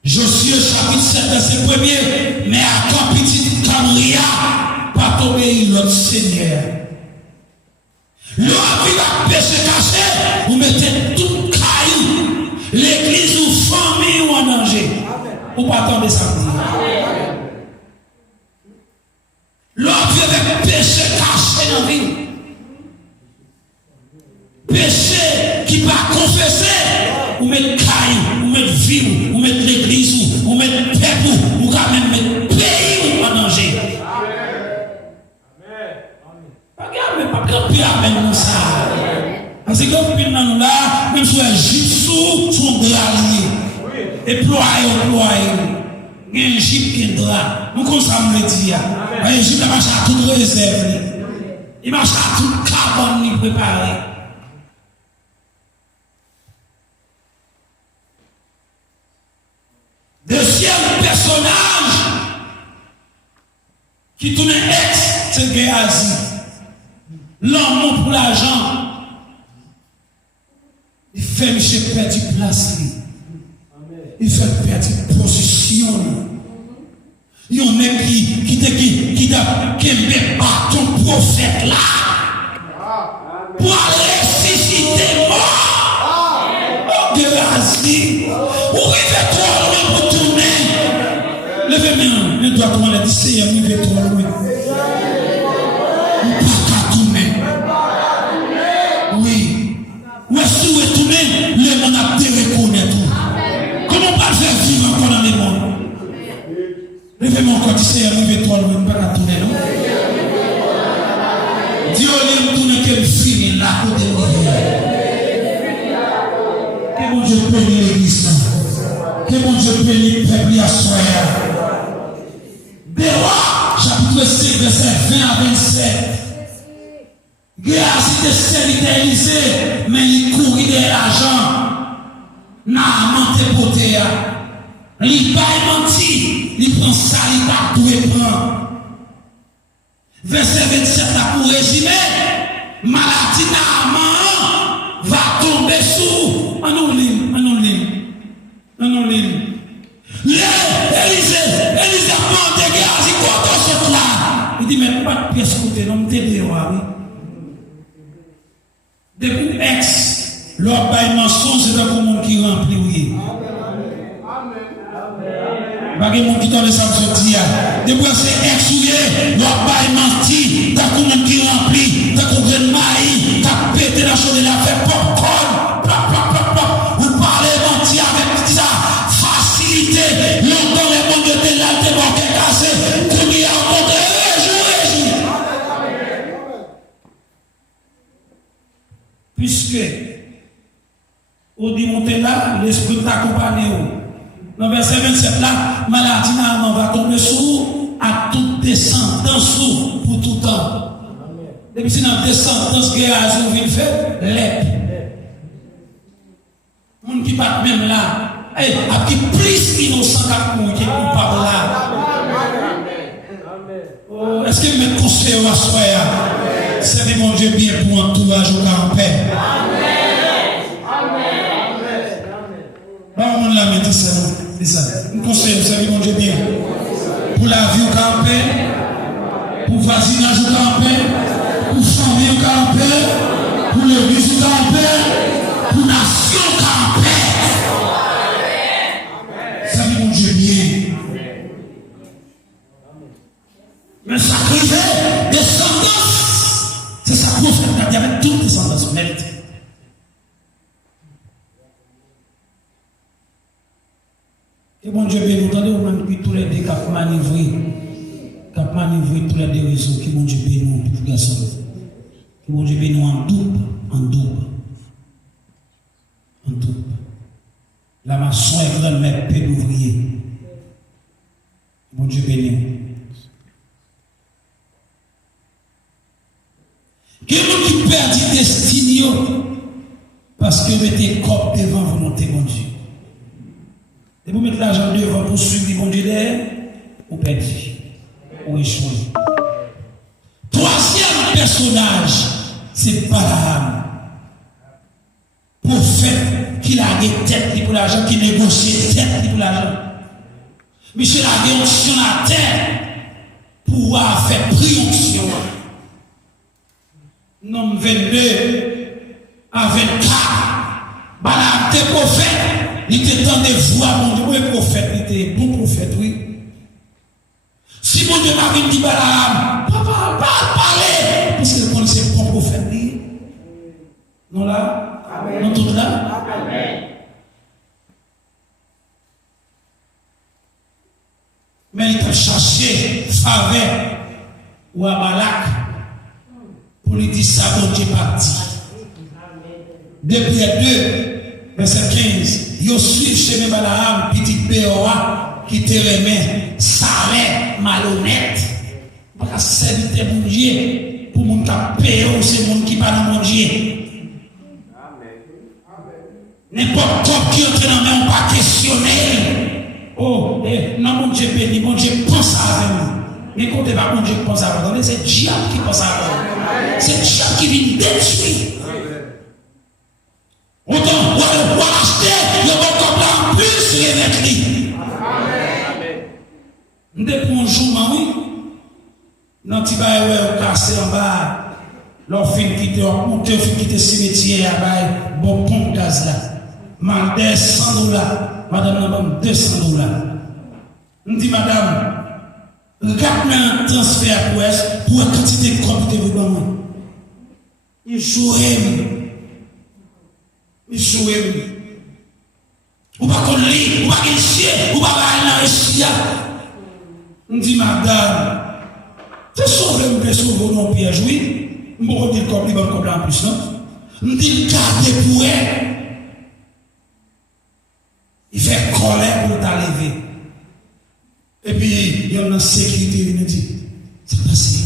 Josué chapitre 7, verset 1er. Mais à quand petit Camria, pas tomber l'autre Seigneur. L'homme qui va péché caché, vous mettez tout caillou. L'église ou famille ou en danger. Ou pas tomber samedi. L'homme qui avait péché caché dans la vie. Péché qui va confesser, ou mettre caillou, ou mettre vie, ou mettre l'église, ou mettre peuple, ou quand même mettre pays en danger. Amen. Pas grand pire avec ça. Parce que quand nous sommes là, même si un jitsu, son dralier. Et ployer. Il y a un gîte qui est drap. Nous comme ça me le dit. Un gîte marche à toute réserve. Il marche à toute carbone préparé. Qui tourne ex, c'est Géasi. L'homme pour l'argent. Il fait monsieur perdre place. Il fait perdre position. Il y a un mec qui a ton prophète là. Pour ressusciter mort. Oh, Géasi. Où est trop loin pour tourner? Levez-moi, ne doit pas le dire, Seigneur, il est trop loin. Oui. Où est-ce que vous êtes tourné? Le monde a été reconnu tout. Comment pas faire vivre encore dans le monde? Levez-moi encore, Seigneur, il est trop loin, ne pas tourner, non? Dieu lui tourne qu'elle finit là, côté de lui. Que mon Dieu bénisse l'église. Que mon Dieu bénisse le peuple à soi. Des rois, chapitre 5, verset 20 à 27. Géasi était serviteur Élysée, mais il courit de l'argent. Naaman te poté. Il pas menti, il prend ça, il va tout prendre. Verset 27 là pour résumer, maladie Naaman va tomber sous anonyme. Élysée demande Géasi quand on saute là. Il dit mais pas de pièce côté, non, me t'aider, oui. Depuis ex, leur bail mensonge, c'est un monde qui remplit, oui. Pas de monde qui donne ça se dire. Depuis c'est ex, oui, leur bail menti, t'as un monde qui remplit, t'as un grain de maïs, t'as pété la chose de la fait popcorn, vous parlez menti avec ça, facilité, longtemps les mondes de là, t'es bon, t'es cassé, tout y a rencontré, réjouis. Puisque, au dimanche là, l'esprit t'accompagne. Dans le verset 27 là, maladie Naaman va tomber sous à toute descendance pour tout temps. Depuis si dans descendance Géasi on vient faire l'ép. Moun qui bat même là, a qui plus innocent qu'à qui est coupable là. Oh, est-ce que mes conseils va se faire? C'est mon Dieu bien pour entourage au campé. Pas on l'a mis ça. C'est ça. Nous conseillons, vous savez, mon Dieu bien. Pour la vie au campé, pour voisinage au campé, pour famille au campé, pour l'église au campé, pour nation au campé. Vous savez, mon Dieu bien. Mais ça crée descendance. C'est ça qu'on fait. Il y avait toute descendance mérite. Et bon Dieu, bien, vous entendez, on a tous les deux qui manœuvrent tous les deux réseaux, qui bon Dieu, bien, nous, pour garçon. Qui bon Dieu, bien, nous, en double. La maçon est grande, mais peu d'ouvriers. Bon Dieu, bien, nous. Qui bon qui perdit destinée parce que mettez corps devant volonté, mon Dieu. Et vous mettez l'argent devant pour suivre mon Dieu derrière, ou perdu, ou échoué. Troisième personnage, c'est Balaam. Prophète qui a des têtes pour l'argent, qui négocie tête pour l'argent. Michel a des onction à terre pour faire préonction. Nombre 22 à 24. Balaam était prophète. Il était temps de voir mon Dieu. Oui, prophète, il était bon prophète, oui. Si mon Dieu m'avait dit Balaam, papa, pas parler. Parce que le connaissait bon prophète. Non là? Amen. Non tout là? Amen. Mais il a cherché faveur ou à Balak pour lui dire ça, mon Dieu parti. Depuis 2, verset 15, il suit chez Balaam, petit Béora, qui te remet, salaire malhonnête. Pour la serviteur de mon Dieu, pour mon cap payer, c'est mon qui parle de mon Dieu. N'importe qui entre dans le même pas questionner. Oh, non, mon Dieu béni, mon Dieu pense à nous. Mais quand tu vas bon Dieu qui pense à vous, c'est diable qui pense à vous. C'est diable qui vient détruire. Autant, on va acheter le bon comme là, plus avec lui. Nous devons un jour, oui. Dans petit bail, on casse en bas. Leur fin quitte, on monte, fin quitte le cimetière, bon pompe gaz là. Madame, $100. Madame, n'a pas $200. On dit, madame, regarde un transfert pour une quantité de compte que vous donnez. Il joue. Il joue. Ou pas qu'on lit, ou pas qu'il chie, ou pas qu'il dans le chien. On dit, madame, c'est sauvé, mais sauvé, non, piège, oui. Je ne peux pas dire comme il va me en plus, non? On dit, gardez pour elle. Il fait colère pour t'arriver. Et puis, il y a une sécurité, il me dit, c'est passé.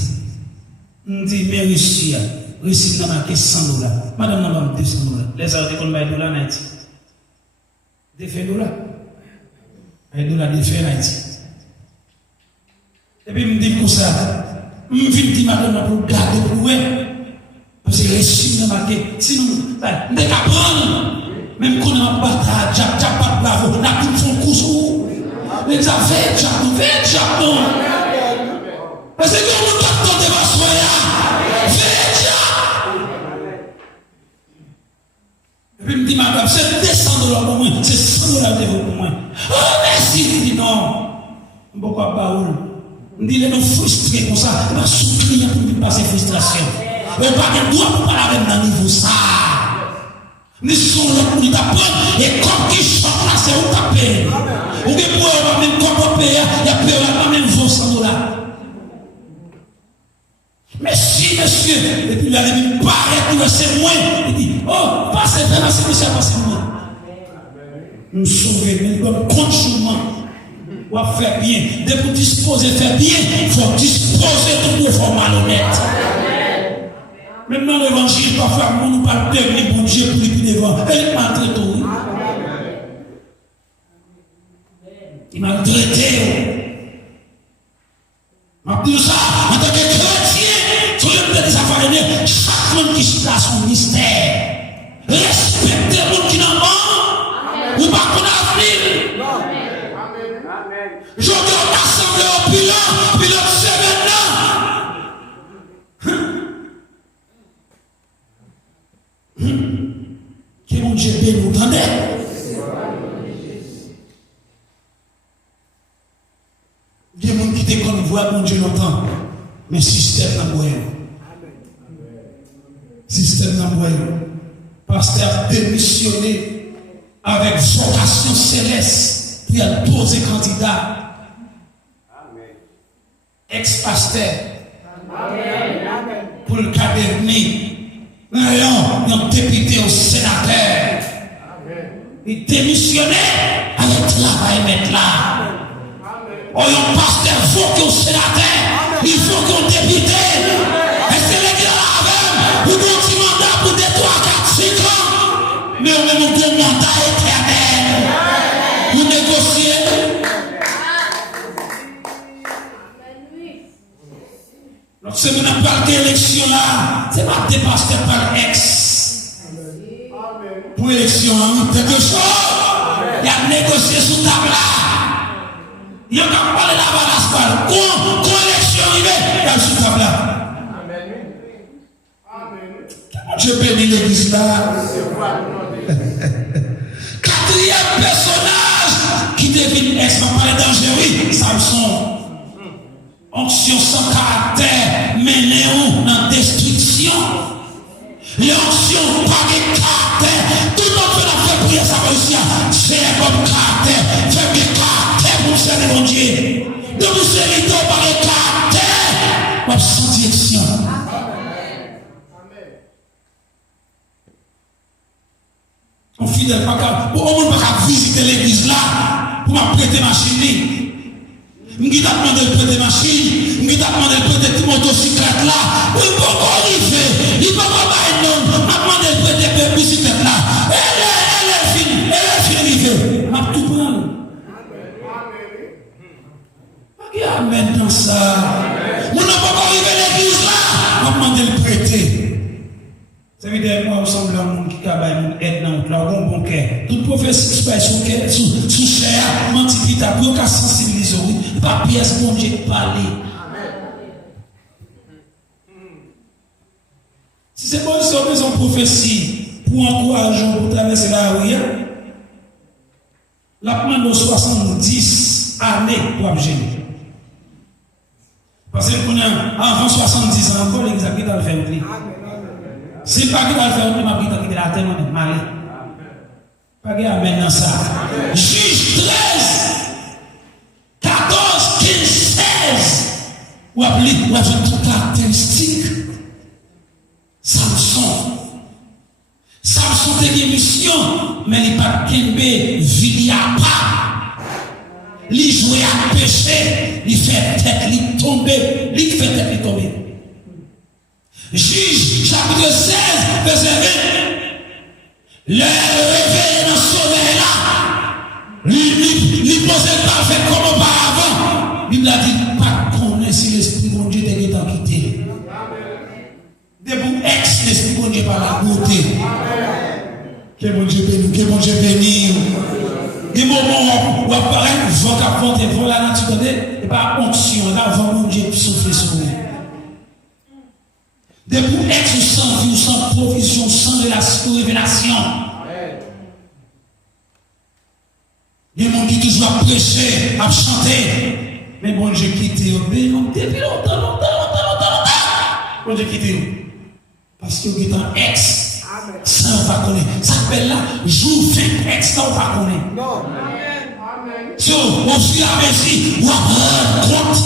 On dit, mais réussir n'a marqué $100. Madame n'a pas $200. Les autres, qu'on met $1 en Haïti. Des faits $1. Les $1 des faits en Haïti. Et puis, il me dit comme ça, je viens dire, madame, pour garder pour elle. Parce que réussir n'a marqué. Sinon, on n'est qu'à prendre. Même quand on a bataille, Jacques pas de bravo, on a tout son coup. Les affaires, Jacques, non. Parce que nous pas de dévasoyer. Et puis il me dit, madame, c'est $200 pour moi, c'est $100 pour moi. Oh, merci, il dit non. Pourquoi pas où? Il dit, il est frustré comme ça, il va souffrir pour lui passer frustration. Mais pas de droit pour parler avec dans niveau ça. Nous sommes là pour nous apprendre et comme qui chante là, c'est où taper. Ou bien pour avoir même comme payer, il y a peur même $200. Merci, monsieur. Et puis il a dit, paraît, c'est moins. Il dit, oh, passez vers la sémission, passez moi. Nous sauver, nous sommes conjointement. On va faire bien. Dès que vous disposez de faire bien, il faut disposer de tout pour malhonnête. Même dans l'évangile, parfois, on nous parle de les bon Dieu pour les plus devant. Il m'a traité. Il m'a traité. m'a dit ça, en tant que chrétien, sur le plan des affaires, chaque monde qui a son mystère. Respectez le monde qui n'en manque, ou pas qu'on a avenir. Je dois m'assembler au pilote c'est maintenant. Que mon Dieu peut nous entendre. Il y a des gens qui te convoient, mon Dieu l'entend. Mais système n'a pas. Système n'a pas. Pasteur démissionné avec vocation céleste pour y poser candidat. Ex-pasteur. Pour le cas d'ennemi. Un député au sénateur. Il démissionnait avec travail mettre là. Oh, un pasteur, il faut qu'on sénateur, il faut qu'on député. Est-ce que les gars là, vous avez un petit mandat pour 2, 3, 4, 5 ans? Mais on a un bon mandat éternel. Vous négociez. Donc, c'est maintenant par l'élection là, c'est pas des pasteurs par ex. Pour l'élection, quelque chose, il y a négocié sous table là. Il y a qu'à parler là-bas la salle. Quand l'élection arrive, il y a sous table là. Je bénis l'église là. Quatrième personnage qui devine ex-maman dangereux, Samson. Onction sans caractère, menez-vous dans la destruction. L'onction pas de caractère. Tout le monde peut faire prier sa réussite. C'est un bon caractère. Fais bien caractère pour servir mon Dieu. De vous servir par le caractère. Pour sans direction. On fidèle pas pour on ne pas visiter l'église là pour m'apprêter ma chérie. Je vais demander de prêter machine, je vais demander de prêter motocyclette là. Il ne peut pas arriver, il ne peut pas non. Je vais demander de prêter bicyclette là. Elle est finie, je vais tout prendre. Qui amène dans ça? prêter. Ça veut dire moi, ressemble à un monde qui a aide dans le bon cœur. Toute prophétie qui se passe sous chair, mentir, pour qu'à sensibiliser, pas pièce pour Dieu parler. Si c'est bon, si on a une prophétie pour encourager, pour traverser la rue, la demande de 70 années pour abgérer. Parce que avant 70 ans, encore l'examen qui va le faire. Si pas qui va le faire, on va quitter la terre, on est malé. Pas qui amène dans ça. Juge 13, 14, 15, 16. Ou appeler toute caractéristique. Samson était une mission, mais il n'a pas de vie à pas. Il jouait à péché, il fait tête, il tombe, il fait tête, il tombe. Juge, chapitre 16, verset 20. Le réveil dans ce sommeil là, il posait pas fait comme auparavant. Il a dit, pas connaître si l'Esprit de Dieu t'est quitté. Debout, l'Esprit de Dieu par la beauté. Que bon Dieu bénisse, que bon Dieu bénisse. Des moments où apparaît, vent à porter, vent la nature, et pas onction, là, vent mon Dieu souffle sur nous. Debout, sans vie, sans provision, sans révélation. Des gens qui toujours à prêcher, à chanter. Mais bon Dieu quitté, depuis longtemps. Bon Dieu quitté. Parce que vous êtes un ex. Ça, on ne va pas connaître. Ça s'appelle là, jour fait ex, ça, on ne va pas connaître. Non. Si on suit la Messie, on va prendre compte.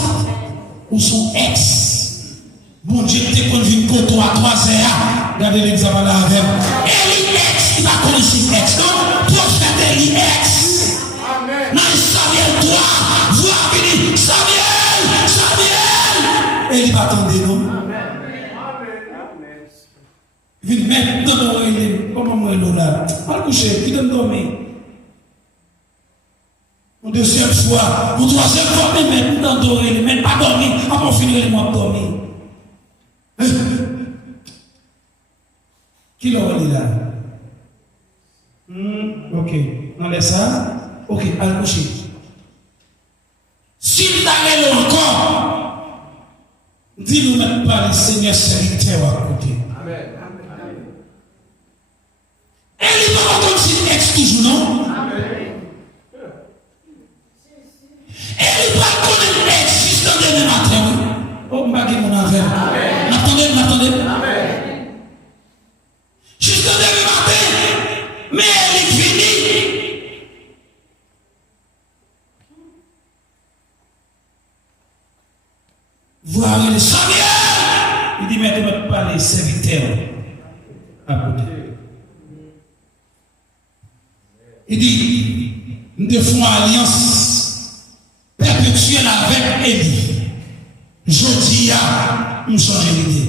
Ou son ex. Bon Dieu, t'es connu une coteau à 3 heures. Regardez l'exemple là avec. Eli ex, il va connaître son ex. Donc, prophète Eli ex. Amen. Non, Samuel 3, voix venir. Samuel. Et il va attendre, non? Il vient mettre dans l'oreille, comment moi est là? Mal couché, qui donne dormir. Une deuxième fois, une troisième fois, même dans l'oreille, même pas dormir, avant de finir, il m'a dormi. Qui l'a dit là? Ok, on laisse ça. Ok, allez coucher. S'il t'arrête encore, dis-nous même pas le Seigneur serviteur à côté. Amen. Elle n'est pas comme si ex toujours, non? Elle n'est pas comme ex juste dans le matin. Oh, je vais mon affaire. M'attendez. Juste dans le matin. Mais elle est finie. Voir le Samuel. Il dit, mais tu ne peux pas les serviteurs à côté. Il dit, nous devons alliance perpétuelle avec Élie. Jodi a nous changer l'idée.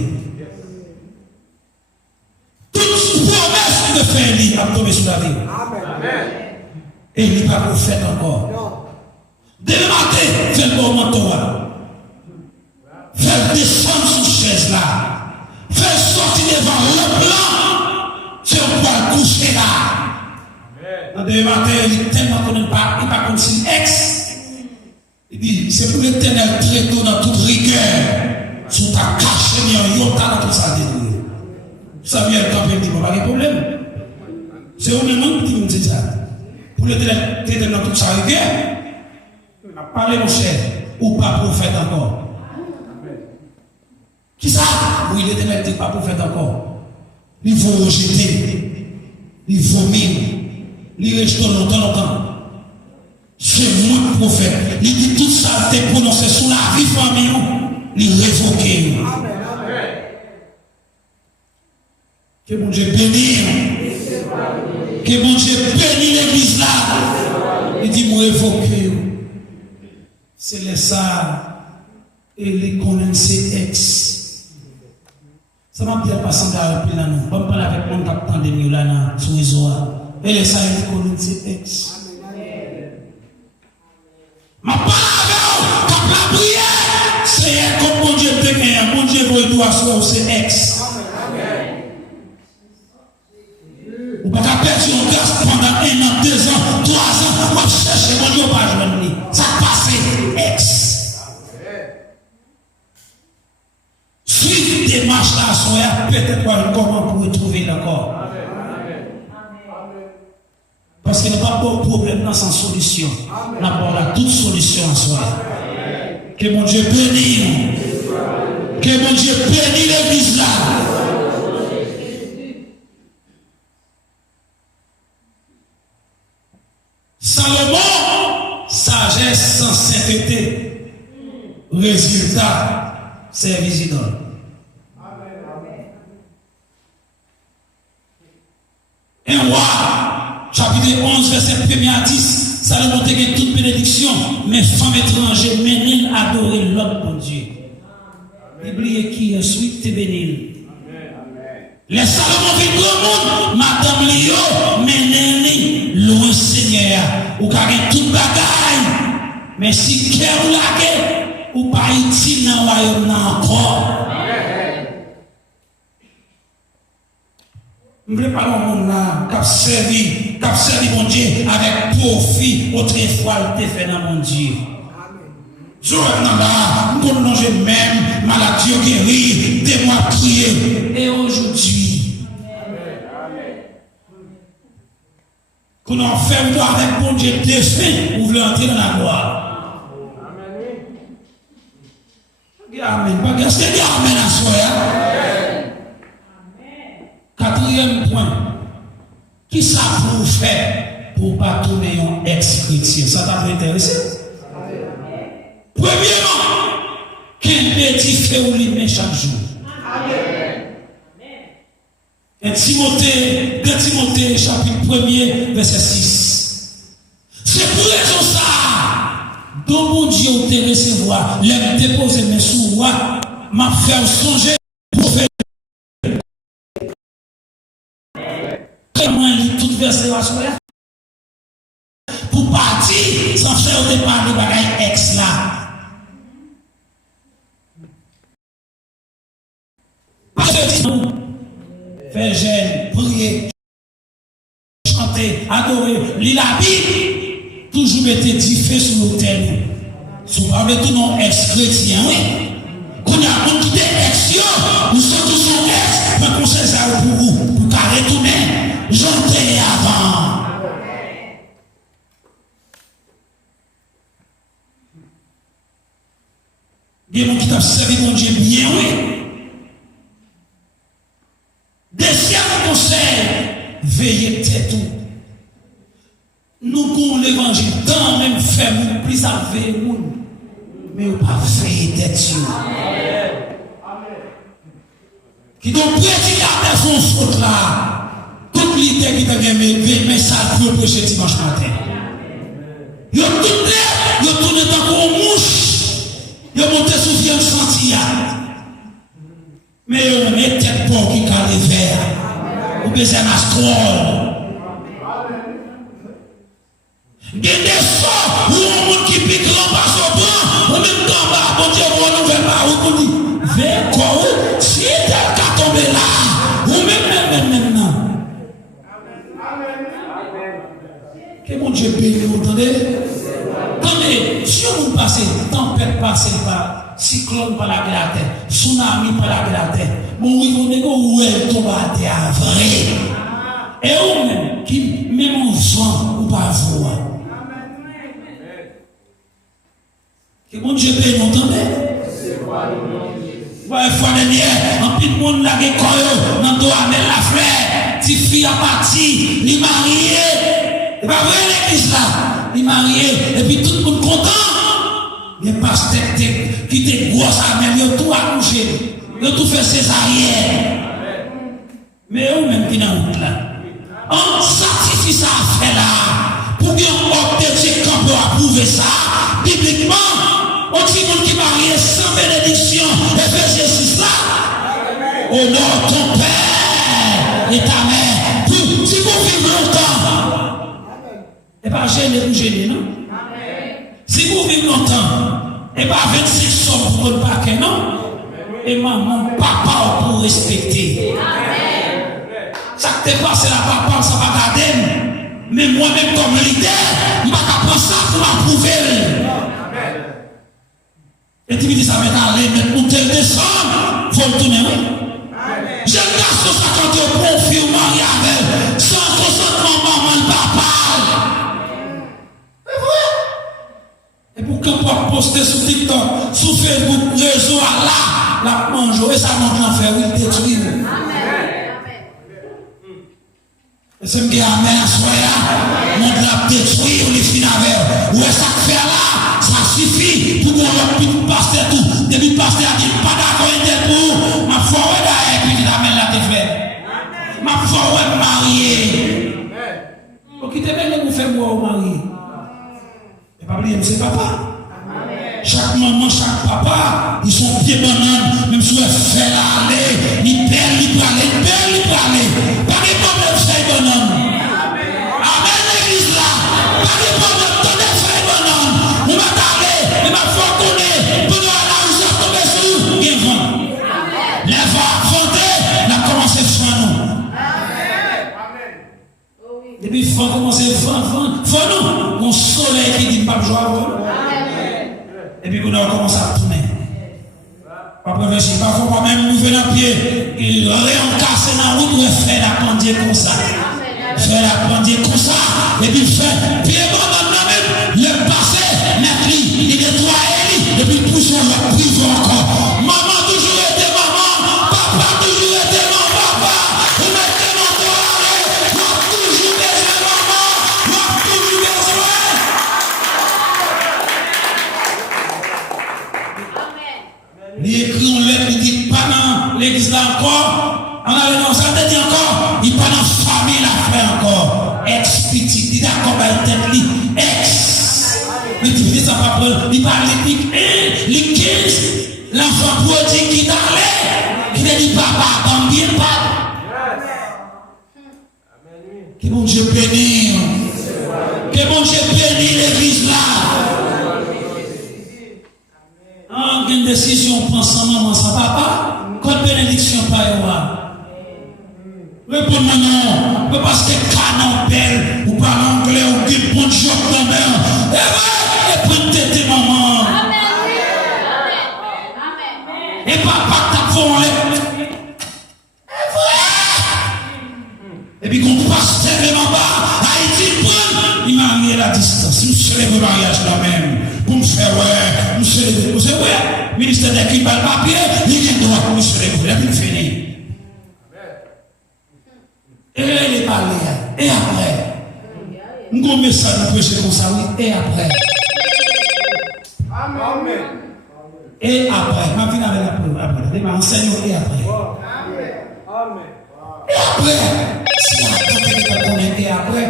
Toute promesse de faire Élie a tombé sur la vie. Élie pas prophète encore. Dès le matin, fais le bon manteau. Fais descendre sous chaise là. Fais sortir devant le plan. C'est un point couché là. Dans le matin, il est tellement qu'on n'aime pas, il n'est pas comme si ex. Il dit, c'est pour l'Éternel très tôt dans toute rigueur. Sous ta cache, il y a dans tout ça. Samuel, quand il dit, pas de problème. C'est au même qui nous dit ça. Pour l'Éternel très tôt dans toute sa rigueur, parlez mon cher, ou pas prophète encore. Qui ça? Oui, l'Éternel n'est pas prophète encore. Il faut rejeter, il faut vomir. Il reste longtemps. C'est moi le prophète. Il dit tout ça, t'es prononcé sous la vie famille. Il révoque. Que mon Dieu bénisse. Que mon Dieu bénisse l'église là. Il dit moi révoquer. C'est les ça et les connaissances ex. Ça m'a bien passé dans le plan. On va parler avec mon capitaine de mieux là sur les oies. Et les ça et les connaissances ex. Ma parole avec la prière, c'est comme mon Dieu te gagne, mon Dieu veut toi soit c'est ex. démarche là, peut-être comment pour retrouver encore. Parce qu'il n'y a pas de problème sans solution. Nous avons toute solution en soi. Que mon Dieu bénisse. Que mon Dieu bénisse l'église là. Salomon, sagesse sans sainteté. Résultat, service idole. Un roi, chapitre 11, verset 1 à 10, Salomon a toute bénédiction, mais femme étrangère menée adorer l'autre bon Dieu. Oubliez qui ensuite te bénit. Les Salomon vit le monde, madame Lio, menée loin Seigneur, ou carré toute bagaille, mais si cœur ou la ou pas utile dans le royaume encore. Je ne veux pas le monde là, qui a servi mon Dieu avec profit, autrefois, il fait dans mon Dieu. Je ne manger même, maladie guérie, des mois priés. Et aujourd'hui, qu'on en fait avec mon Dieu défunt, vous voulez entrer dans la gloire. Amen. Parce que c'est Amen à soi. Quatrième point. Qui ça pour faire pour ne pas tourner un ex-chrétien? Ça t'a intéressé? Premièrement, qu'un petit fait ou lui chaque jour. Et Timothée, 2 Timothée, chapitre 1er, verset 6. C'est pour raison ça. Donc mon Dieu te recevoir, l'aime déposer mes sous moi, m'a fait songer pour faire. Comment il tout verset pour partir sans faire au départ de bagaille ex là. Faire jeûne, prier, chanter, adorer, lire la Bible, toujours mettre 10 feux sur l'autel. Si vous parlez tout non ex-chrétien, oui. Quand il y a un monde qui est ex, nous sommes tous son ex, mais qu'on sait ça pour vous, pour carrer tout même. J'entrais avant. Il y a des gens qui t'ont servi mon Dieu bien, oui. Deuxième conseil, veillez tête tout. Nous avons l'évangile dans même fait, nous plus à veiller, mais nous pas veiller tête. Qui donc prédire à son faute là, toute l'idée qui t'a gagné, mais ça peut prêcher dimanche matin. Ils ont tourné dans une mouche, ils ont monté sous vieux sentier. Mais on est tête pour qui a les verres. Ou besoin d'un scroll. Il y a des sorts où on qui pique grand pas au bras. Ou même dans bas, bon Dieu, on ne veut pas. Ou dit, vers quoi? Si tel qu'à tomber là. Ou même non. Que mon Dieu bénisse, vous entendez? Attendez, si on passe, tempête passe par, cyclone par la terre, tsunami par la terre, mon oui, où elle tombe à terre, vrai. Et où même, qui même en vent ou pas voir. Que mon Dieu bénisse, vous entendez? Ouais, fois dernière, un petit monde là, qui coyo, dans le avec la fleur, petite fille à partir, il marié, et pas vrai l'église là, il marié, et puis tout le monde content. Les pasteurs qui étaient gros à même, ils ont tout accouché, ils ont tout fait césarienne. Mais eux-mêmes qui n'ont pas là. On satisfait ça à faire là, pour bien obtenir qu'on peut approuver ça, bibliquement. On dit qui marie sans bénédiction, Ephésiens 6 là. Honore ton père et ta mère. Si vous vivez longtemps, et pas gêné ou gêné, non? Si vous vivez longtemps, et pas 26 sommes pour le paquet, non? Et maman, papa pour respecter. Ça qui t'est passé la papa, ça va garder. Mais moi-même comme leader, je ne vais pas prendre ça pour m'approuver. Et tu me dis, ça va aller, mais pour tel descendre, il faut le tourner, oui. C'est me dire amen à soi, mon l'a détruit, on est fini avec. Où est-ce que fait là? Ça suffit pour qu'on ait pasteur tout. Depuis pasteur a dit, pas d'accord avec pour ma foi, ouais, d'ailleurs, puis amen là, t'es fait. Ma foi, ouais, marié. Donc, il te met vous faire moi au mari. Et pas oublier, c'est papa. Chaque maman, chaque papa, ils sont pieds bananes, même si on fait aller, ils perdent, ils prennent, ils perdent, ils prennent. Pas de problème, c'est banane. Amen, l'église là. Pas de problème, tenez, c'est banane. On va t'aller, il va faire connaître, pour nous aller où ça tombe sur, bien vent. Les vents affrontés, on a commencé à faire nous. Depuis qu'il faut commencer à faire nous, mon soleil qui dit pas joie. Et puis qu'on a commencé à tourner. Pas réfléchir, pas faut pas même lever dans le pied. Il réencasse dans la route ou faire la pendier comme ça. Faire la pendier comme ça. Et puis faire pied bon dans même le passé, mettre lui, il nettoie lui. Et puis pousse le prive encore. Maman toujours été maman, papa toujours été mon papa. Vous mettez mon doigt, moi toujours besoin maman, moi toujours besoin. Il écrit en lettre, il dit pas dans l'église là encore, on a dans ça te dit encore, il pas dans la famille la fait encore, ex-petit, il d'accord avec tête li, ex. Mais tu dis ça pas prendre, il parle les 15, l'enfant prodigue qui t'allait, il te dit papa, comme bien papa. Que bon Dieu bénisse, que bon Dieu bénisse l'église là. Une décision prend sans maman, sans papa, quand bénédiction par eux. Réponds-moi non, parce que canon belle, ou par l'anglais, ou dit bon job dans l'air. Et prends tes maman. Et papa t'a fait et puis qu'on passe tellement bas, Haïti prend, il m'a mis à la distance. Il me célèbre le mariage là même. Pour me faire, ouais, me célébrer. Vous savez, ouais, ministère des clips, le papier, il y a droit pour me célébrer. Il a fini. Et il est parlé. Et après, nous avons ça, nous prêchons comme ça, oui. Et après. Amen. Et après, ma vie avec la preuve. Après, ma enseigne et après. Amen. Et après, si la tête est et après,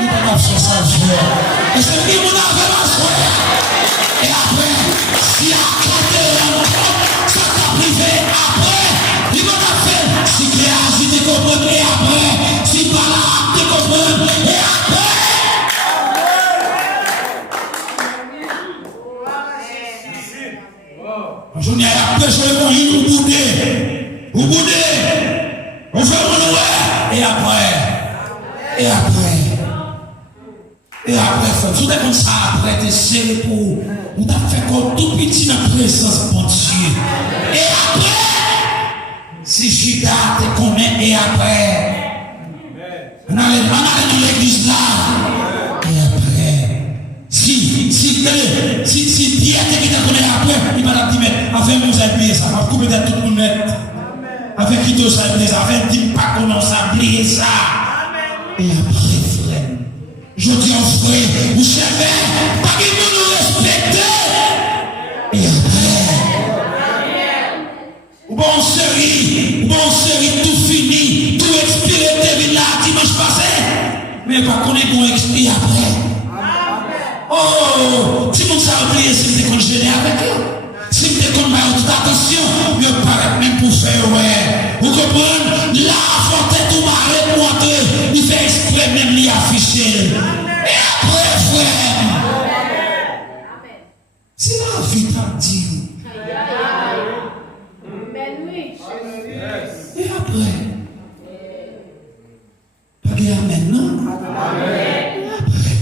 il va pas faire ça, je et c'est qui mon affaire à soi. Et après, si à côté de la ça t'a privé, après, il va faire, si créativité comprendre, et après, si par là, tu comprends, et après. Aujourd'hui, il y a pêché le bon, vous boudez, on fait mon ouais, et après, et après, tout est comme ça, après, t'es serré pour, on t'a fait comme tout petit dans la présence, mon Dieu. Et après, si Judas te connaît, et après, on allait dans l'église là, et après, si Pierre te connaît après, il va la dire, avec nous appuyer ça, va couper de tout le monde. Avec qui tu as oublié ça, avec qui tu pas commencé à oublier ça. Et après, frère, je dis aux frères, vous savez, pas que vous nous respectez. Et après, bon série, tout fini, tout expiré, t'es là dimanche passé. Mais pas qu'on est bon expiré après. Oh, si vous avez oublié, si vous êtes gêné avec eux. Si vous êtes comme toute attention, vous ne paraît même pour faire, ouais. Vous comprenez? Là, faut être tout marré pour entrer. Il fait exprès même l'y afficher. Et après, frère, c'est la vie t'a dit. Et après, pas de amen, non? Et après,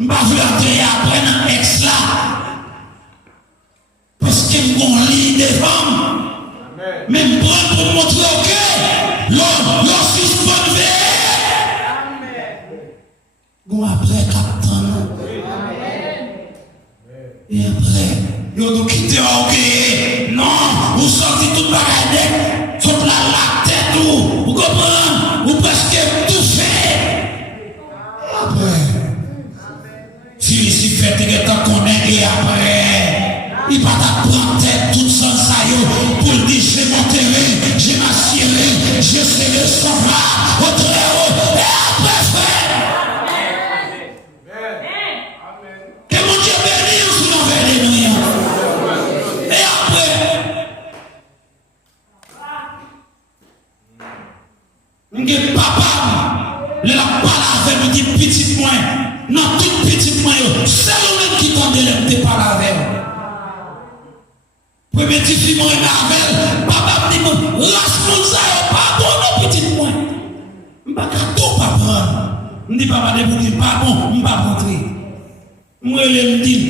je vais entrer après dans l'ex là. Parce qu'il y a un lit de femmes. Même prendre pour montrer que l'on suspend bon après, captain. Et après, ils ont quitté ok. Non, vous sortez toute bagaille, toute la tête, vous comprenez? M'ge papa, le la parle avec me dit petit moins, non tout petit moins, c'est le même qui tente de me parler avec. Premier petit fille moi avec, papa me dit lâche-moi ça, pas bon non petit moins. M'pas tout pas prendre. M'dit papa de vous pas bon, m'pas rentrer. Moi il me dit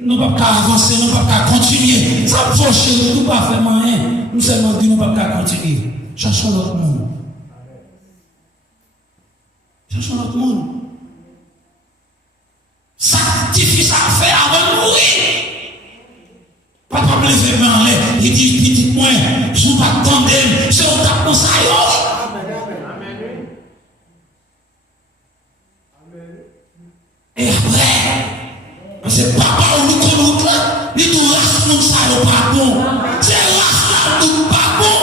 nous ne pouvons pas avancer, nous ne pouvons pas continuer. Ça me fâche, nous ne pouvons pas faire rien. Nous seulement dit nous ne pouvons pas continuer. Cherchons l'autre monde. Cherchons l'autre monde. Ça difficile à faire avant de mourir. Papa me lève en l'air, il dit petit moi, je ne vais pas attendre, c'est au cap comme ça. Et après, c'est papa ou nous connaissons là, il nous lâche comme ça, il pas bon. C'est lâche là, il pas bon.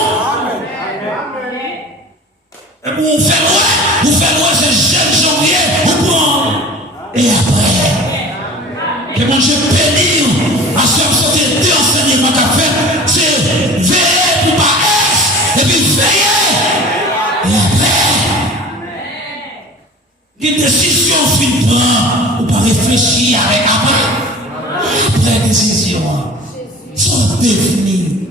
Et puis vous faites c'est jeune janvier, vous prenez. Et après, que mon Dieu bénisse, à ce que c'est deux enseignements qu'a fait, c'est veiller pour pas être, et puis veiller. Et après, une décision fin prend, ou pas réfléchir avec après. Après décision, sont définies.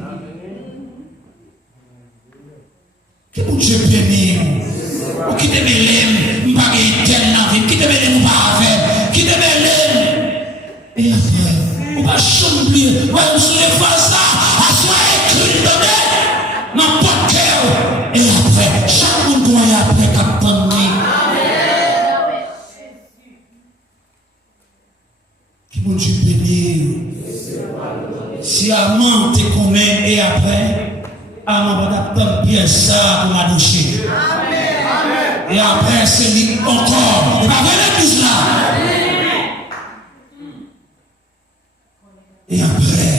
Que mon Dieu bénisse. Ou qui te mêle, pas tel dans vie, qui te mêle, pas avec, qui te mêle. Et après, ou pas chambrer, ouais, vous soulevez ça, à soi écrit dans n'importe quel. Et après, chaque monde doit y après qu'attendre. Qui mon Dieu bénisse. Si Amant te connaît et après, Amant va attendre bien ça pour la doucher. Et après, c'est lui encore. Il va venir tout là. Et après,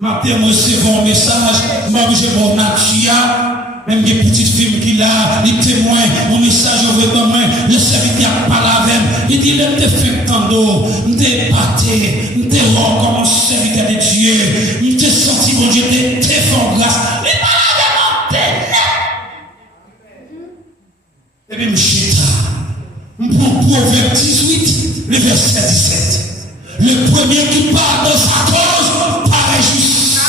maintenant, moi, c'est bon message. Moi, j'ai bon nature. Même des petites filles qui là, les témoins, mon message au moi, le serviteur parle avec. Il dit, il te fait tant d'eau, il te batté, il te rend comme un serviteur de Dieu, il te senti, mon Dieu, il te fait grâce. Il parle avec et bien, pour Proverbe 18, le verset 17. Le premier qui parle de sa cause paraît juste.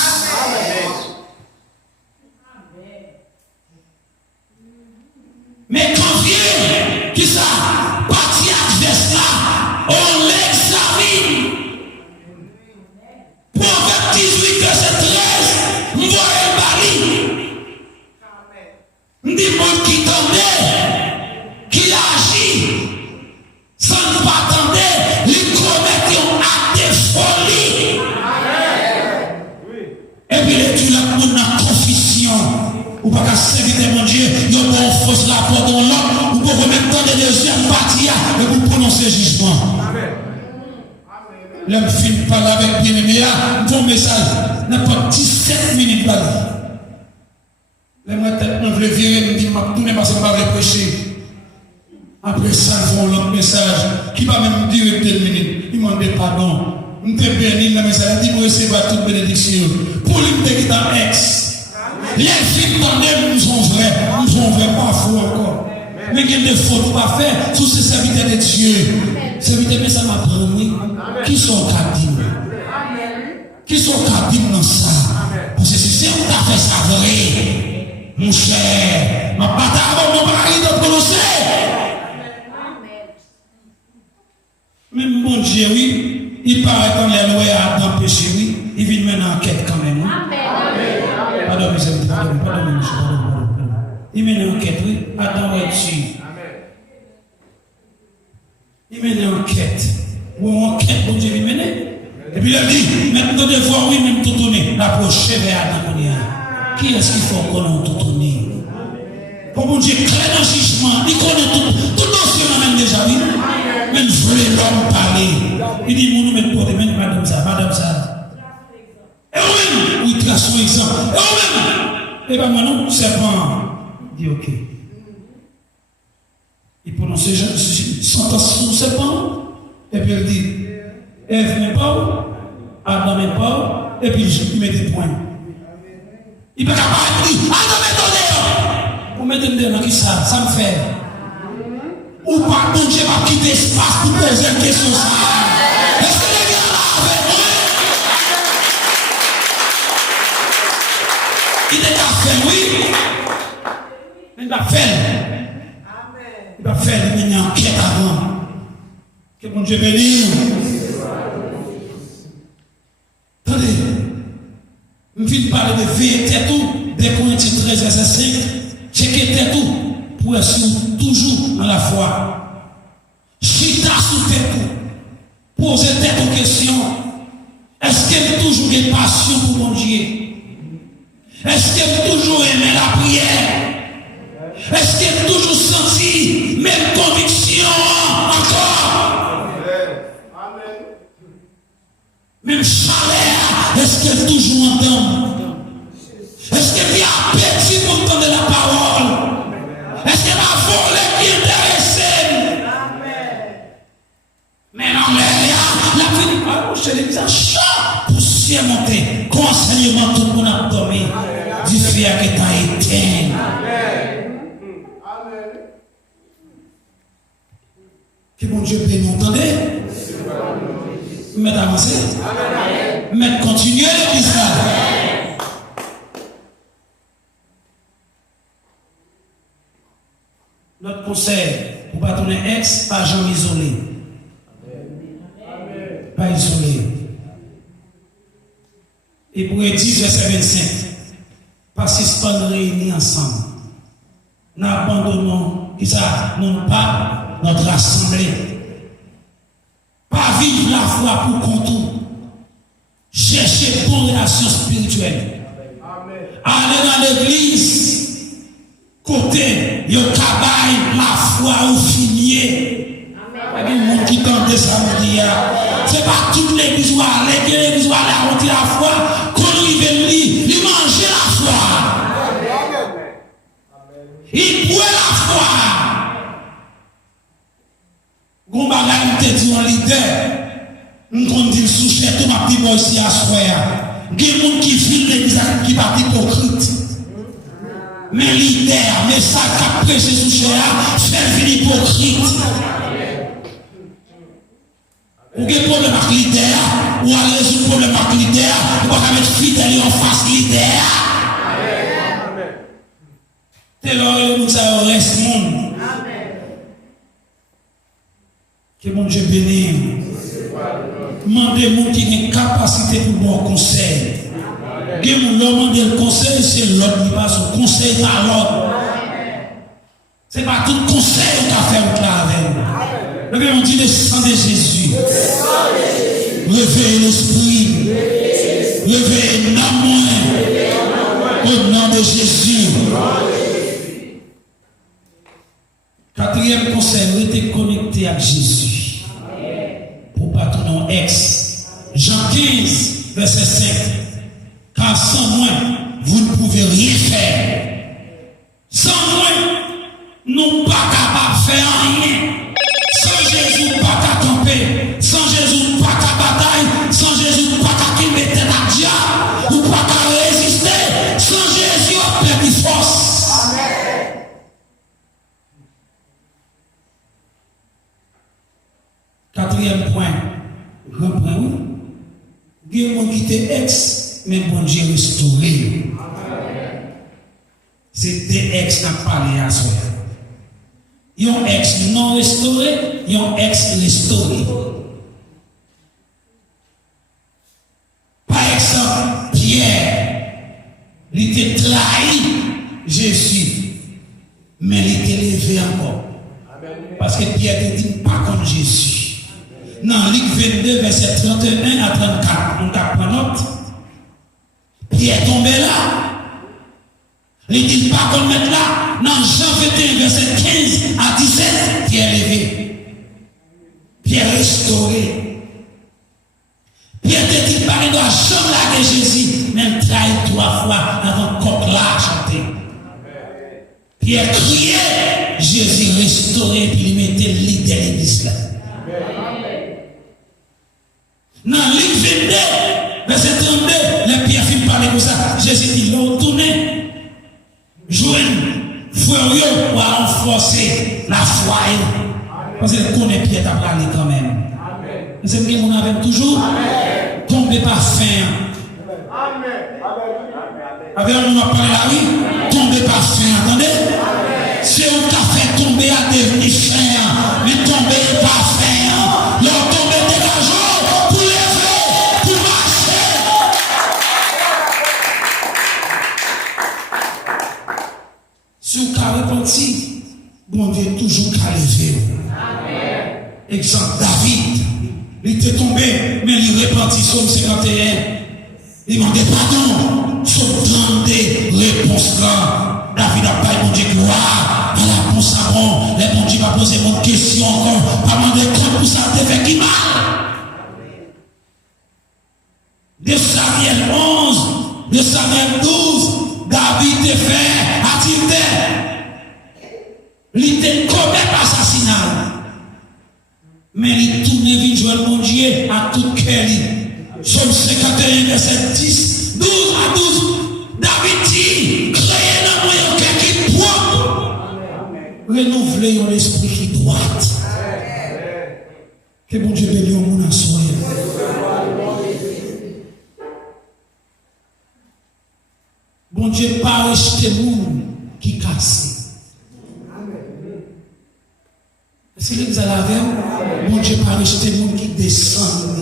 Mais quand vient, qui ça, partie adverse là, on l'examine. Proverbe 18, verset 13, vous voyez le bali. Dit monde qui tendait, qui agit, sans ne pas attendre, il commet un acte de folie. Et puis il a pour la confession. Ou pas qu'à servir mon Dieu, il y a une fausse rapport dans l'homme, ou pour remettre dans les deuxième partie, et vous prononcer jugement. L'homme finit par là avec bien-aimé, bon message, n'a pas 17 minutes par là. Moi, je veux virer, je me dis, je tourne parce que je ne vais pas prêcher. Après ça, ils font l'autre message, qui va même dire 10 minutes, il m'a demandé pardon. Je me suis béni dans le message, il dit, moi, c'est pas toute bénédiction. Pour lui, je me dans ex. Les filles dans les nous sont vrais pas faux encore. Mais il y a des fautes pas faire sous ces serviteurs de Dieu. Serviteurs, mais ça m'a pris. Qui sont capables? Qui sont capables dans ça? Parce que si on t'a fait ça vrai, mon cher, ma bataille avant mon mari de prononcer. Même bon Dieu, oui, il paraît qu'on les lois à dans péché, oui, il vient maintenant en quête quand même. Pardon, mes amis, pardon. Il mène en enquête, oui. Adam est dessus. Il mène en enquête. Ou en enquête, bon Dieu, il mène. Et puis il a dit, maintenant de voir, oui, même tout tourner. L'approcher vers Adam. Qui est-ce qu'il faut qu'on ait tout tourné? Pour bon Dieu, clair dans le jugement, il connaît tout dossier, même déjà, oui. Même voler l'homme parler. Il dit, nous mettons pour même madame ça. Et vous-même, oui, trace son exemple. Et vous-même, et bien maintenant, serpent dit ok. Il prononce sentence sur le serpent, et puis il dit, Ève n'est pas, Adam n'est pas, et puis il met des points. Il ne peut pas dire, Adam est donné. mettez dedans qui ça me fait. Ou pas, bon Dieu va quitter l'espace pour poser une question. Est-ce que les gars là avec moi? Il est à faire, oui. Il va faire. Il va faire une enquête avant. Que mon Dieu bénisse. Attendez. Je vais parler de vérité tout. Dès qu'on est 13 verset 5. Checker tout. Pour être toujours dans la foi. Chita sous tête tout. Poser tête aux questions. Est-ce qu'il y a toujours une passion pour mon Dieu? Est-ce qu'il y a toujours aimé la prière? Est-ce qu'il y a toujours senti même conviction encore? Même chaleur, est-ce qu'il y a toujours entendre? Est-ce qu'il y a appétit pour entendre la parole? Est-ce qu'il y a la volée qui est intéressée? Mais non, la vie de parole, je l'ai mis à chaque poussière montée. Conseillement, tout le monde a dormi. Du feu qui t'a éteint. Que mon Dieu peut nous entendre. Mettre avancer. Mettre continuer l'église là. Notre conseil pour pas tourner ex, pas jamais isolé. Pas isolé. Et pour 10 verset 25, participants réunis ensemble. N'abandonnons, non pas notre assemblée. Pas vivre la foi pour contour. Chercher bonne relation spirituelle. Aller dans l'église. Côté, yo travail la foi au finier. Il y a des gens qui tentent ça me dire. C'est pas toute l'église où aller, l'église où aller à la foi. Quand il veut lui manger la foi. Il boit la foi. Gon bagay te dit en leader. On dit sous cher tout ma petit ici à soir. Des gens qui filent l'église qui pas hypocrite. Mais leader, mais ça qu'a prêché sous cher, fait venir hypocrite. Ou quel problème avec leader, ou aller résoudre le problème avec leader, ou pas mettre fidèle en face leader. C'est là où ça reste monde. Que mon Dieu bénisse. Demandez aux gens qui ont une capacité pour bon conseil. Que mon demander le conseil, c'est l'autre qui passe au conseil par l'autre. Ce n'est pas tout conseil qu'on a fait au avec nous. Le Bible dit le sang de Jésus. Réveillez l'esprit. Réveillez l'amour. Au nom de Jésus. Quatrième conseil, restez connecté à Jésus. Pour pas tout non ex. Jean 15, verset 5. Car sans moi, vous ne pouvez rien faire. Sans moi, nous pas capables de faire rien. Sans Jésus, pas qu'à camper. Sans Jésus, pas qu'à bataille. Sans Jésus, pas qu'à qui mettre la diable. Ou pas qu'à résister. Sans Jésus, on perd des forces. Quatrième point, reprenons. Il y a des gens qui étaient ex, mais bon Dieu restauré. C'est des ex qui n'ont pas parlé à soi. Il y a un ex non restauré, il y a un ex restauré. Par exemple, Pierre, il était trahi Jésus, mais il était levé encore. Parce que Pierre ne dit pas comme Jésus. Dans Luc 22, verset 31 à 34, on t'a pris note. Pierre est tombé là. Il dit pas qu'on mette là. Dans Jean 21, verset 15 à 17, Pierre levé. Pierre restauré. Pierre te dit pas qu'il doit jamais larguer Jésus, même trahi 3 fois avant qu'on là chanter. Pierre criait, Jésus restauré, puis il mettait le leader de l'église là. Dans Luc 22, verset 32, les Pierre finit parler comme ça. Jésus dit, l'on tourne, joigne, frère renforcer la foi. Parce qu'elle connaît Pierre à parler quand même. C'est ce que nous avons toujours. Tombez par fin. Avec nous on parle là, oui. Tombez par fin, attendez. C'est où qu'a fait tomber à devenir fin. Mais tomber par fin. Leur tomber dégageant pour lever, pour marcher. Si vous avez repenti, bon Dieu toujours qu'à lever. Exemple David, il était tombé, mais il repentit Somme 51. Il demandait pardon. Sur grande réponse là, David a pas mon Dieu gloire. À la réponse à bon, les bon Dieu va poser mon question encore. Pas demander compte pour ça, t'es fait qui mal. De Samuel 11, de Samuel 12, David te fait attirer. Il était commis assassinat. Mais il tourne vite jouer mon Dieu à tout cœur. Somme 51, verset 10, 12 à 12. David dit, créez dans moi un cœur qui propre. Renouvelez un esprit qui droit. Que bon Dieu bénisse au monde en soi. Bon Dieu pas rejeter monde qui casse. Est-ce que vous allez avec? Bon Dieu pas rejeter monde qui descend.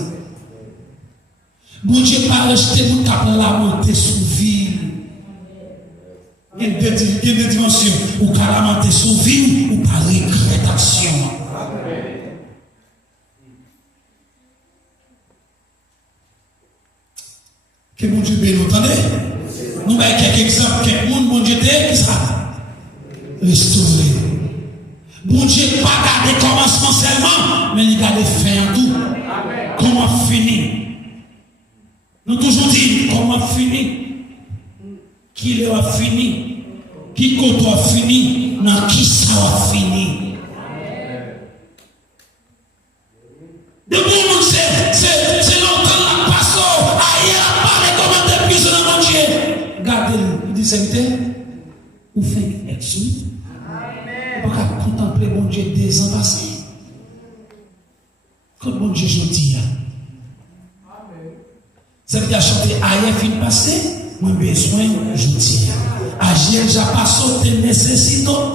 Bon Dieu pas rejeter monde qui a la montée sous ville. Il y a des dimensions où qui a la montée sous ville ou par regrettation. Que bon Dieu bénisse, entendez? Nous avons quelques exemples, quelques monde, bon Dieu, qui sera restauré. Bon Dieu, pas garder commencement seulement, mais il garde fin en tout. Comment finir? Nous toujours dit, comment finir? Qui a fini? Qui côté a fini? Dans qui ça a fini? De bon monde, c'est longtemps la passe, ailleurs, pas les commandes de prison dans mon Dieu. Gardez-le, il dit, c'est vous faites exil. Vous pouvez contempler mon Dieu des ans passés. Quand mon Dieu je dis, ça veut dire chanter ailleurs fin passé, mon besoin je dis. Agir déjà pas sauté nécessite oh.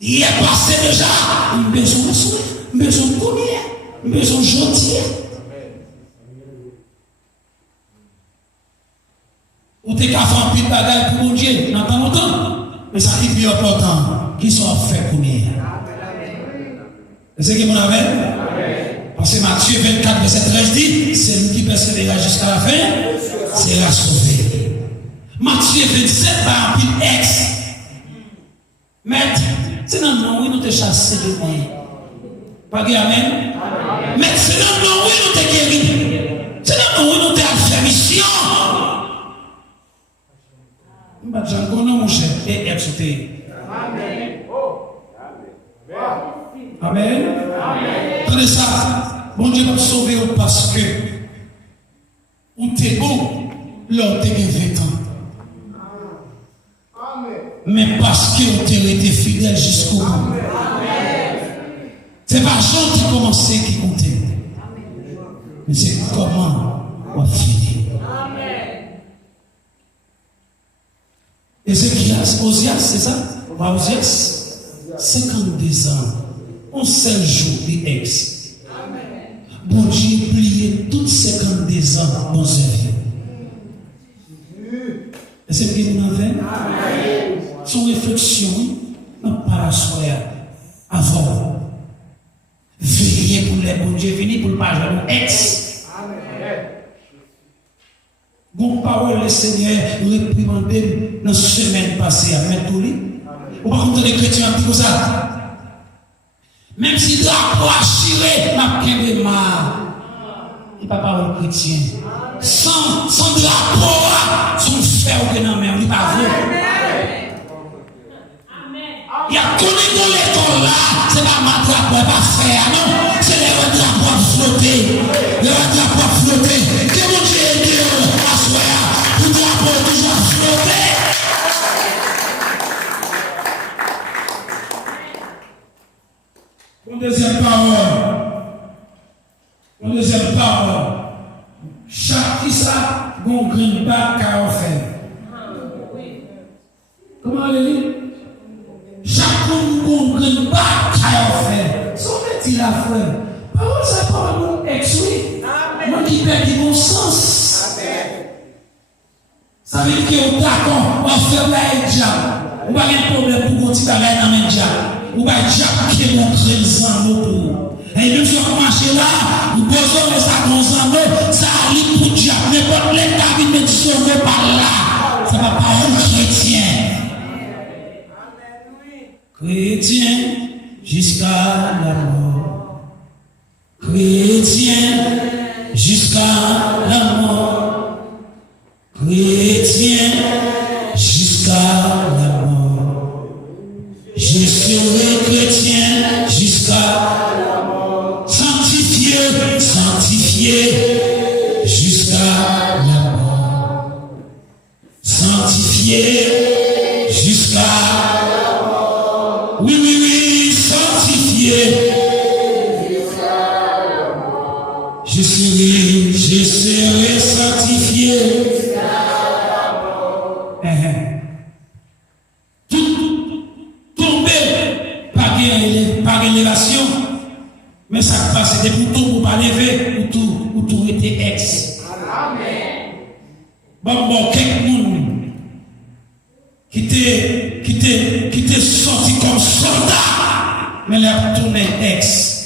Il est passé déjà, il besoin de soin, besoin de combien, besoin de gentil. Ou t'es qu'à faire un petit bagage pour mon Dieu, dans pas longtemps. Mais ça qui est plus important, qui sont faits pour nous. C'est ce que vous avez? Parce que Matthieu 24, verset 13 dit, c'est lui qui persévérera jusqu'à la fin, sera sauvé. Matthieu 27, par un pile ex. Maître, c'est dans le nom où nous te chassé de moi. Pas que amen? Mais c'est dans le nom où nous te guéri. C'est dans le nom où nous te fait mission. J'en connais mon cher et exauté. Amen. Attendez ça. Bon Dieu va sauver parce que on t'est bon, l'on t'est 20 ans. Mais parce que on t'est été fidèle jusqu'au bout. C'est pas Jean qui commençait qui comptait. Mais c'est comment on finit. Ézéchias, Osias, c'est ça? Osias, 52 ans, un seul jour, les ex. Bon Dieu, plié toutes 52 ans dans sa vie. Et c'est ce que nous avons. Son réflexion, non pas la soirée, avant. Veillez pour les bon Dieu venir pour le pas jouer ex. Bon parole, le Seigneur réprimandé dans la semaine passée à Métouli. Ou par contre, les chrétiens disent comme ça. Même si le drapeau a chiré, ma kembe ma. Il n'y a pas parole chrétien. Sans drapeau, son fer ou non, mais on n'est pas vrai. Il y a connu dans l'école là, c'est pas ma drapeau, pas fer, non. C'est le drapeau flotté. Le drapeau flotté. Que mon Dieu est Dieu, à soi, le drapeau toujours flotté. ça, bon green bas qu'a offert. Comment elle dit? Chaque bon green bas qu'a offert. Son petit la frère. Parole ça parle mon ex oui. Moi qui perds du bon sens. Ça veut dire que vous d'accord, on va faire la diable. On va pas de problème pour continuer à aller dans le diable. On va diable qui est mon crédit pour. Et même si on marche là, nous posons les sacs ça arrive pour diable. N'importe l'état qui me dit par là, ça va pas être chrétien. Chrétien jusqu'à la mort. Chrétien jusqu'à la mort. Chrétien jusqu'à la mort. Je serai chrétien jusqu'à la mort. Sanctifié, sanctifié jusqu'à la mort. Sanctifié jusqu'à la mort. Oui, oui, oui, sanctifié. Je serai sanctifié. Tout tomber par élévation, mais ça passe des boutons pour pas lever, ou tout était ex. Bon, quelqu'un qui était sorti comme soldat, mais il a tourné ex.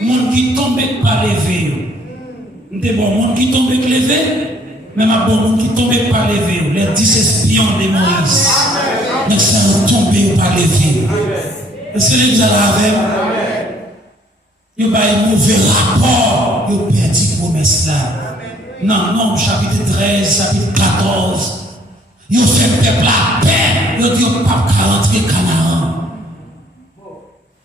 Monde qui tombe par lever. M'te bon monde qui tombe lever, même un bon monde qui tombe par lever. Les 10 espions de Moïse. Mais ça va tomber par lever. Est-ce que vous allez avec? Il y a un mauvais rapport. Il y a perdu promesse là. Non, chapitre 13, chapitre 14. Il y a fait peuple la paix. Il y a dit pas rentrer Canaan.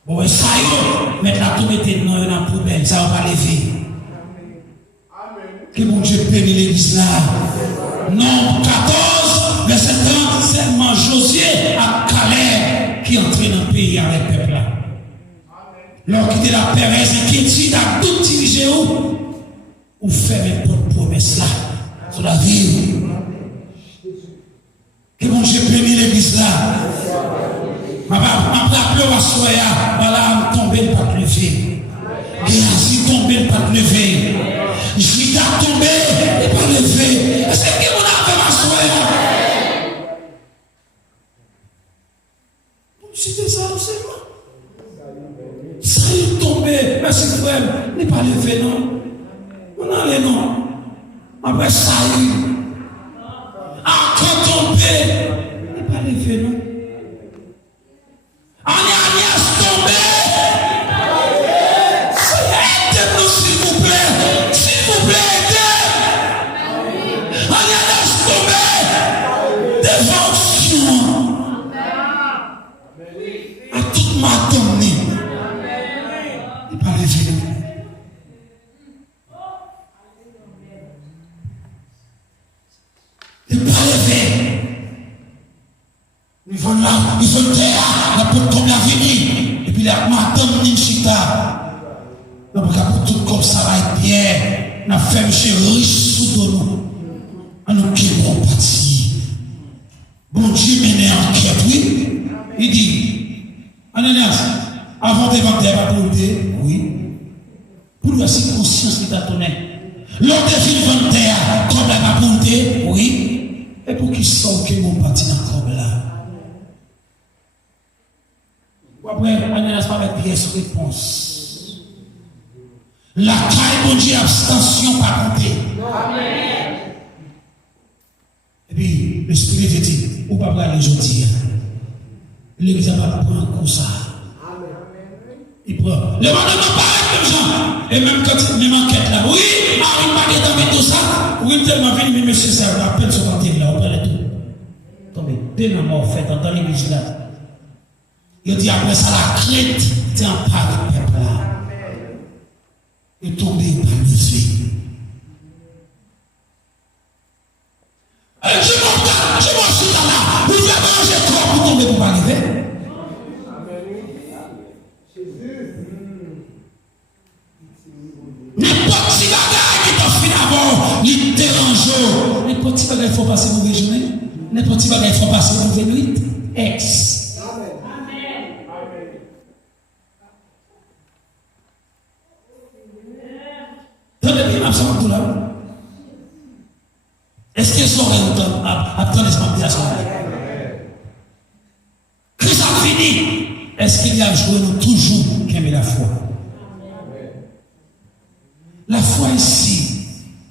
Bon, ça y est, maintenant tout mettez dans la poubelle, ça va pas lever. Que mon Dieu bénisse l'église là. Nombre 14, verset 30, seulement Josué à Calais qui entrait dans le pays avec le peuple là. Lorsqu'il était la Pérez inquiétude à tout diriger où faire une bonne promesse là sur la ville. Que mon Dieu bénisse l'église là. Ma rappelé à Soya, voilà, je tombé le pas levé. Et ainsi tombé le pas levé. Je suis tombé et pas levé. Est-ce que vous avez ma Soya? C'était ça, c'est moi. Ça y est tombé, merci frère, n'est pas levé, non. On a les noms. Après ça y est. Encore tombé, n'est pas levé, non. Agnès tombé. Aidez-nous s'il vous plaît. S'il vous plaît, aidez. Agnès tombé. Dévotion. À toute ma donnée. Il pas levé. Il pas levé. Ils vont là, ils vont là, la porte comme la venue. Et puis la madame Ninchita. Donc, pour tout comme ça va être bien. On a fait monsieur riche sous nous. On nous québrons parti. Bon Dieu mène enquête, oui. Il dit, Ananias, avant de vendre la volonté, oui. Pour la circonstance qui t'a donné. L'autre ville vendre comme la volonté, oui. Et pour qu'il sorte que mon parti dans comme là. Après, Ananias va mettre pièce réponse. La caille, bon Dieu, abstention par compter. Amen. Et puis, le Spirit de Dieu, où va aller aujourd'hui? L'église va prendre comme ça. Il prend. Le madame pas comme ça. Et même quand il me enquête là, oui, Marie Marie dans tout ça. Oui, tellement venu, mais monsieur, ça rappelle ce matin là, on prend le tout. Tombez, dès la mort faite dans l'église là. Il dit après ça, la crête, c'est un pas de peuple là. Et tombé par les yeux. Je m'en suis là. Vous voulez manger quoi pour tomber pour pas arriver? N'importe qui n'importe quoi qu'il faut passer dans 28, ex. Tant de bien absent tout là. Est-ce qu'ils sont réunis à prendre les ambitions? Christ a fini. Est-ce qu'il y a joué nous toujours qui aime la foi? La foi ici,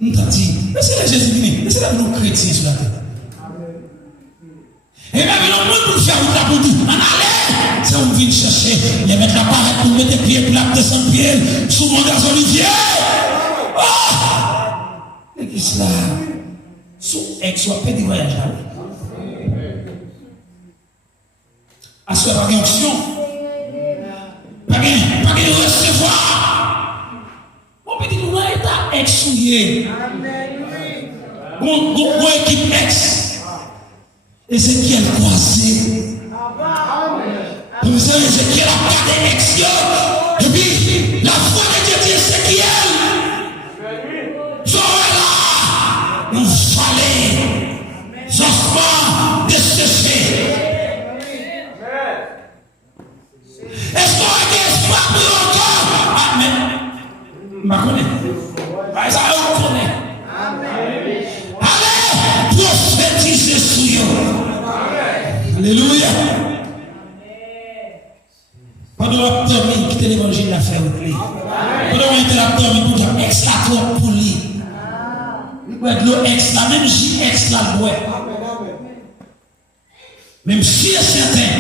nous t'avons dit, mais c'est le Jésus-Christ, mais c'est là nous chrétiens sur la terre. Et même le monde pour faire une pour dire, en allez, c'est on vient chercher, les mettre la barre pour mettre les pieds, pour la descendre pied, sous mon gaz Olivier. Oh! L'église là, sous ex, soit petit voyage là. À ce pas d'onction, pas de recevoir. Mon petit nous est à ex-souillé. Bon équipe ex. Ézéchiel croisé. Comme ça, Ézéchiel a gardé ex. Et puis, la foi de Dieu dit Ézéchiel. Là, nous fallait justement dessécher. Est-ce qu'on a des espoirs pour encore? Amen. Je connais. Ça, on connaît. Allez, prophétiser sur eux. Alléluia. Pendant l'abdomen, quittez l'évangile la faire au clé. Pendant l'abdomen, pour dire extra trop pour lui. L'eau extra, même si extra le bois. Même si c'est certain,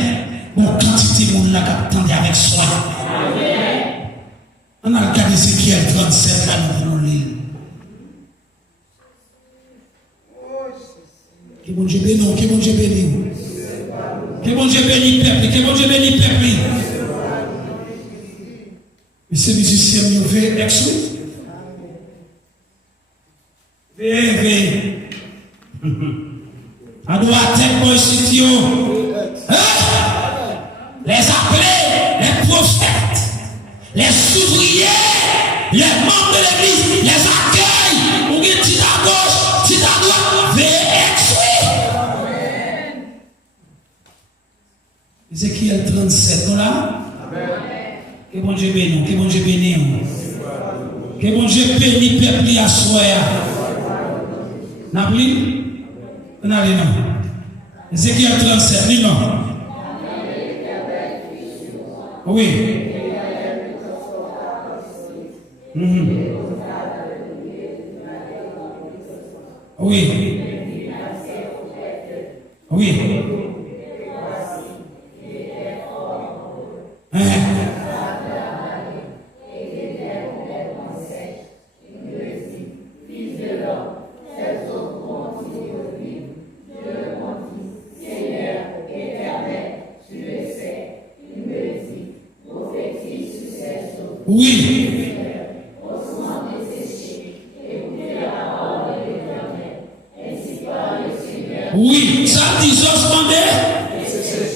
bon quantité de monde là qui attendait avec soin. On a regardé Ézéchiel 37 là, nous l'île. Que bon Dieu bénisse, que bon Dieu bénisse. Que bon Dieu bénisse peuple, que bon Dieu bénisse peuple. Mais ces musiciens nous veulent ex-oui. Veillez. À droite, pour studio. Les appelés, les prophètes, les ouvriers, les membres de l'église, les accueils. Ou bien petit à gauche, petit à droite. Veillez ex-oui. Ézéchiel 37, nous là. Que bon Dieu bénisse, que bon Dieu bénisse. Que bon Dieu bénisse peuple à soi. N'appelis? N'allez non. Ézéchiel 37, non. Oui. Oui. Oui. Oui. Oui, ça dit suspendez.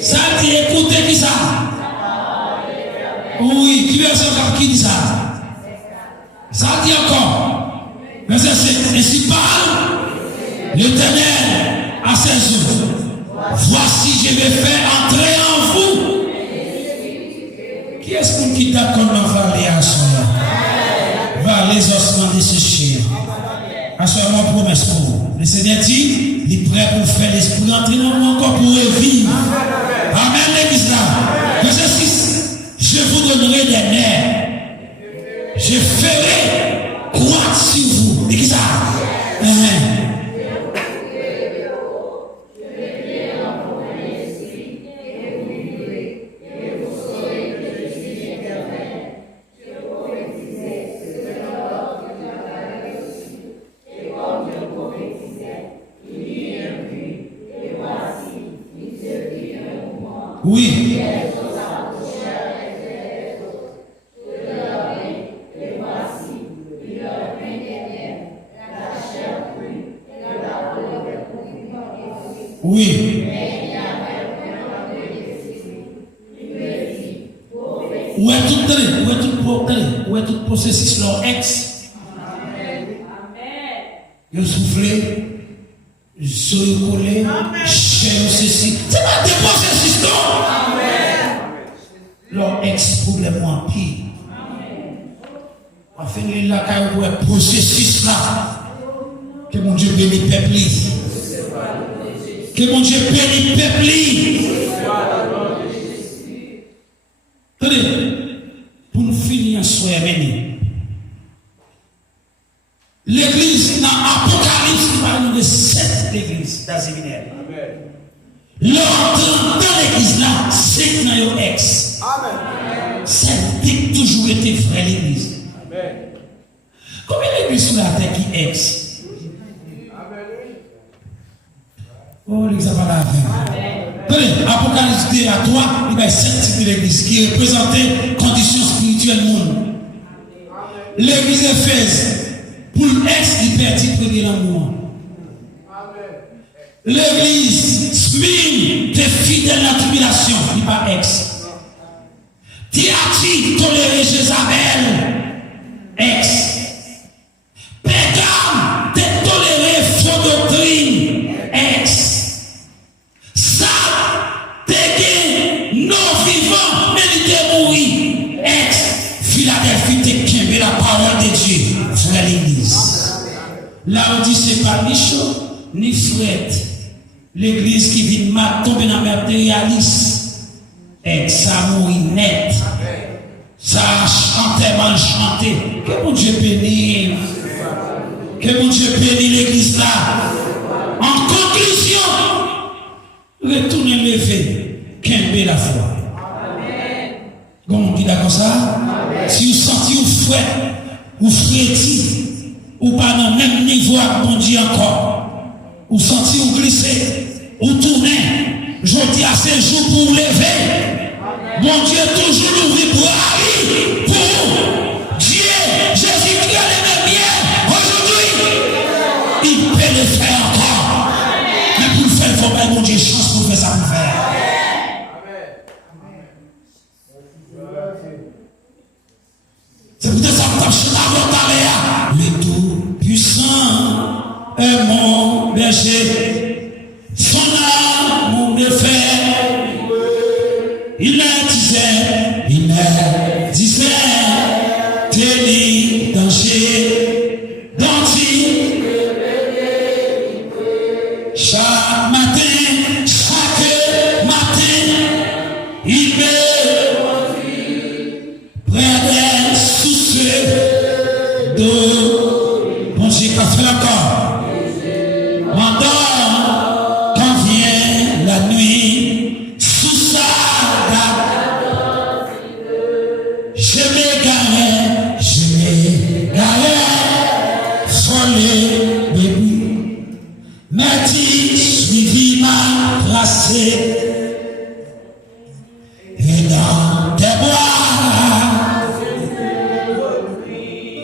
Ça dit écoutez qui ça. Oui, qui dit ça? Ça dit encore. Mais c'est ainsi parle l'Éternel à ses jours. Voici, je vais faire entrer en vous. Qui est-ce qui t'a qu'on va aller à soi? Va les ossements desséchés. À ce moment, promesse pour vous. Le Seigneur dit, il est prêt pour faire l'esprit entrer dans nous encore pour revivre. Amen, l'église là. Verset 6. Je vous donnerai des nerfs. Je ferai croître sur vous. L'église là. Oui. Oui. Où est tout processus leur ex? Ils ont soufflé. Zoé collé, chien ceci. C'est pas dépenser système. Leur ex-problème en pire. On fait là quand on processus là. Que mon Dieu bénisse le peuple. Que mon Dieu bénisse le peuple. Attendez, pour nous finir en soirée béni. L'église dans l'Apocalypse, il parle de 7 églises dans le séminaire. L'ordre dans l'église là, c'est dans your ex. Ça a toujours été frère l'église. Combien d'églises sur la terre qui ex? Oh, l'église va la faire. Tenez, Apocalypse 2 à 3, il y a 7 types d'églises qui représentaient conditions spirituelles monde. L'église Éphèse, pour l'ex, il perdit premier l'amour. L'église Smyrne, t'es fidèle à la tribulation, il n'est pas ex. Thyatire, toléré Jézabel, ex. Pégame, t'es toléré faux doctrine, ex. Ça, t'es gay, non vivant, mais il était mourir, ex. Philadelphie, t'es qu'aimé la parole de Dieu, frère l'église. Là, on dit c'est pas ni chaud, ni frette. L'église qui vit mal tomber dans le matérialiste. Et ça mourit net. Ça chantait mal chanté. Que mon Dieu bénisse. Que mon Dieu bénisse l'église là. En conclusion, retournez lever. Qu'aimer la foi. Comment on dit d'accord ça? Si vous sentez ou fouette, ou frétis, ou pas dans le même niveau à bon Dieu encore, ou sentez ou glisser, ou tourner, je dis à ces jours pour lever. Mon Dieu toujours l'ouvrir pour aller pour Dieu. Jésus-Christ est le même bien. Aujourd'hui, il peut le faire encore. Mais pour le faire, il faut pas mon Dieu chance pour faire ça pour faire. C'est pour ça que je suis le Tout-Puissant est mon berger. Son âme me fait, il disait, tenir danger, denti, chaque matin, il me près des sources d'eau. Bon, j'ai pas fait encore. Et dans tes bois,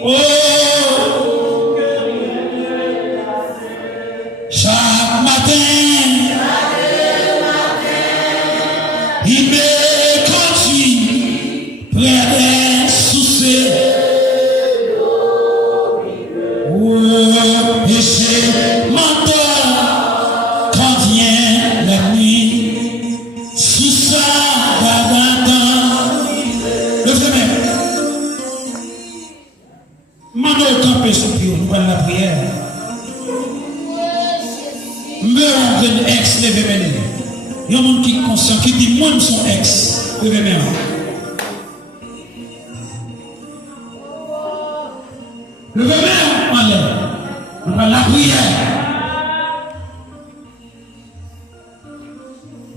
oh, chaque matin, il me conduit près des sources. Oh, et c'est mon temps quand vient la nuit. Sous ça, le frère, mando camper sous pied, nous allons la prière. Mais on ex, levez main. Il y a un monde qui est conscient, qui dit moi, son ex, levez main. Levez main, on lève. Nous allons la prière.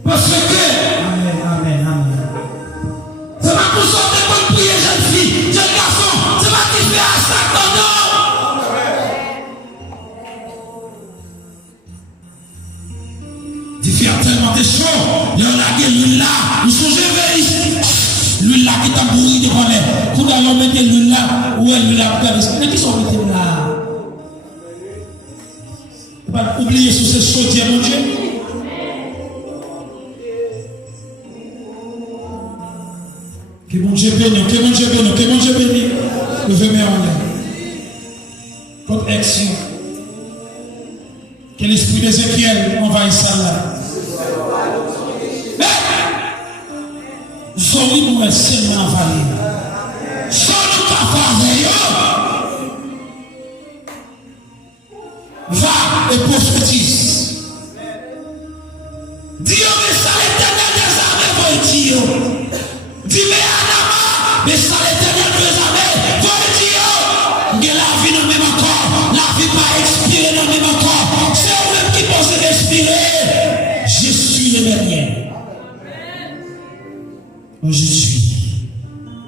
Parce que, amen. C'est pas pour sortir pour prier, jeune fille, jeune garçon, c'est pas qui fait un sac non. Tu fais tellement de choses, il y en a qui l'huile là, ils sont gévés. L'huile là qui t'a bourri de connaître. Pour aller mettre l'huile là, où est l'huile là? Mais qui sont mettés là? Tu vas pas oublier sur ces choses, mon Dieu. Que mon Dieu bénisse, que mon Dieu bénisse, que mon Dieu bénisse. Levez-moi en l'air. Votre action. Que l'esprit d'Ézéchiel envahisse ça là. Zori nous est seulement envahi. Zori pas va et prophétise. Dis mais ça l'Éternel des armées va dire. Dis mais Anama, mais ça l'Éternel des armées va dire. Que la vie n'a même encore, la vie pas expirée dans même encore. C'est eux-mêmes qui pensent respirer. Je suis le dernier. Je suis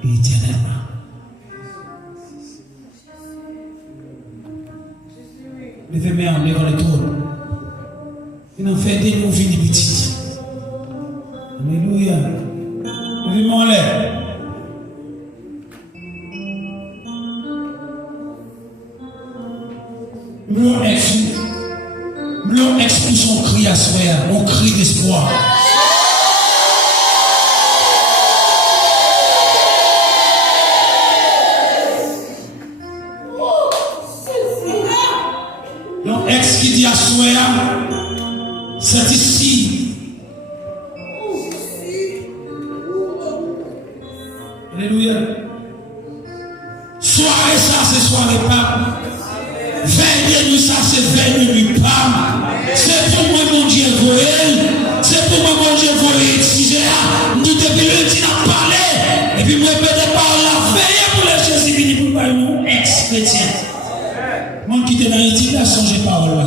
éternellement. Levez-moi en levant le tour. Il en fait des nouveaux vies petites. Alléluia. Levez-moi en l'air. Blanc expulse son cri à soi, mon cri d'espoir. Ex qui dit à soi, c'est ici. Alléluia. Soirée ça, c'est soirée pas. Veille nuit ça, c'est veille nuit pas. C'est pour moi mon Dieu voyel. C'est pour moi mon Dieu voyel. Si j'ai nous depuis le dit n'a parlé. Et puis moi peut-être par la veille pour les Jésus vini pour parler mon ex-chrétien. Moi qui était dans Haïti, il a changé parole là.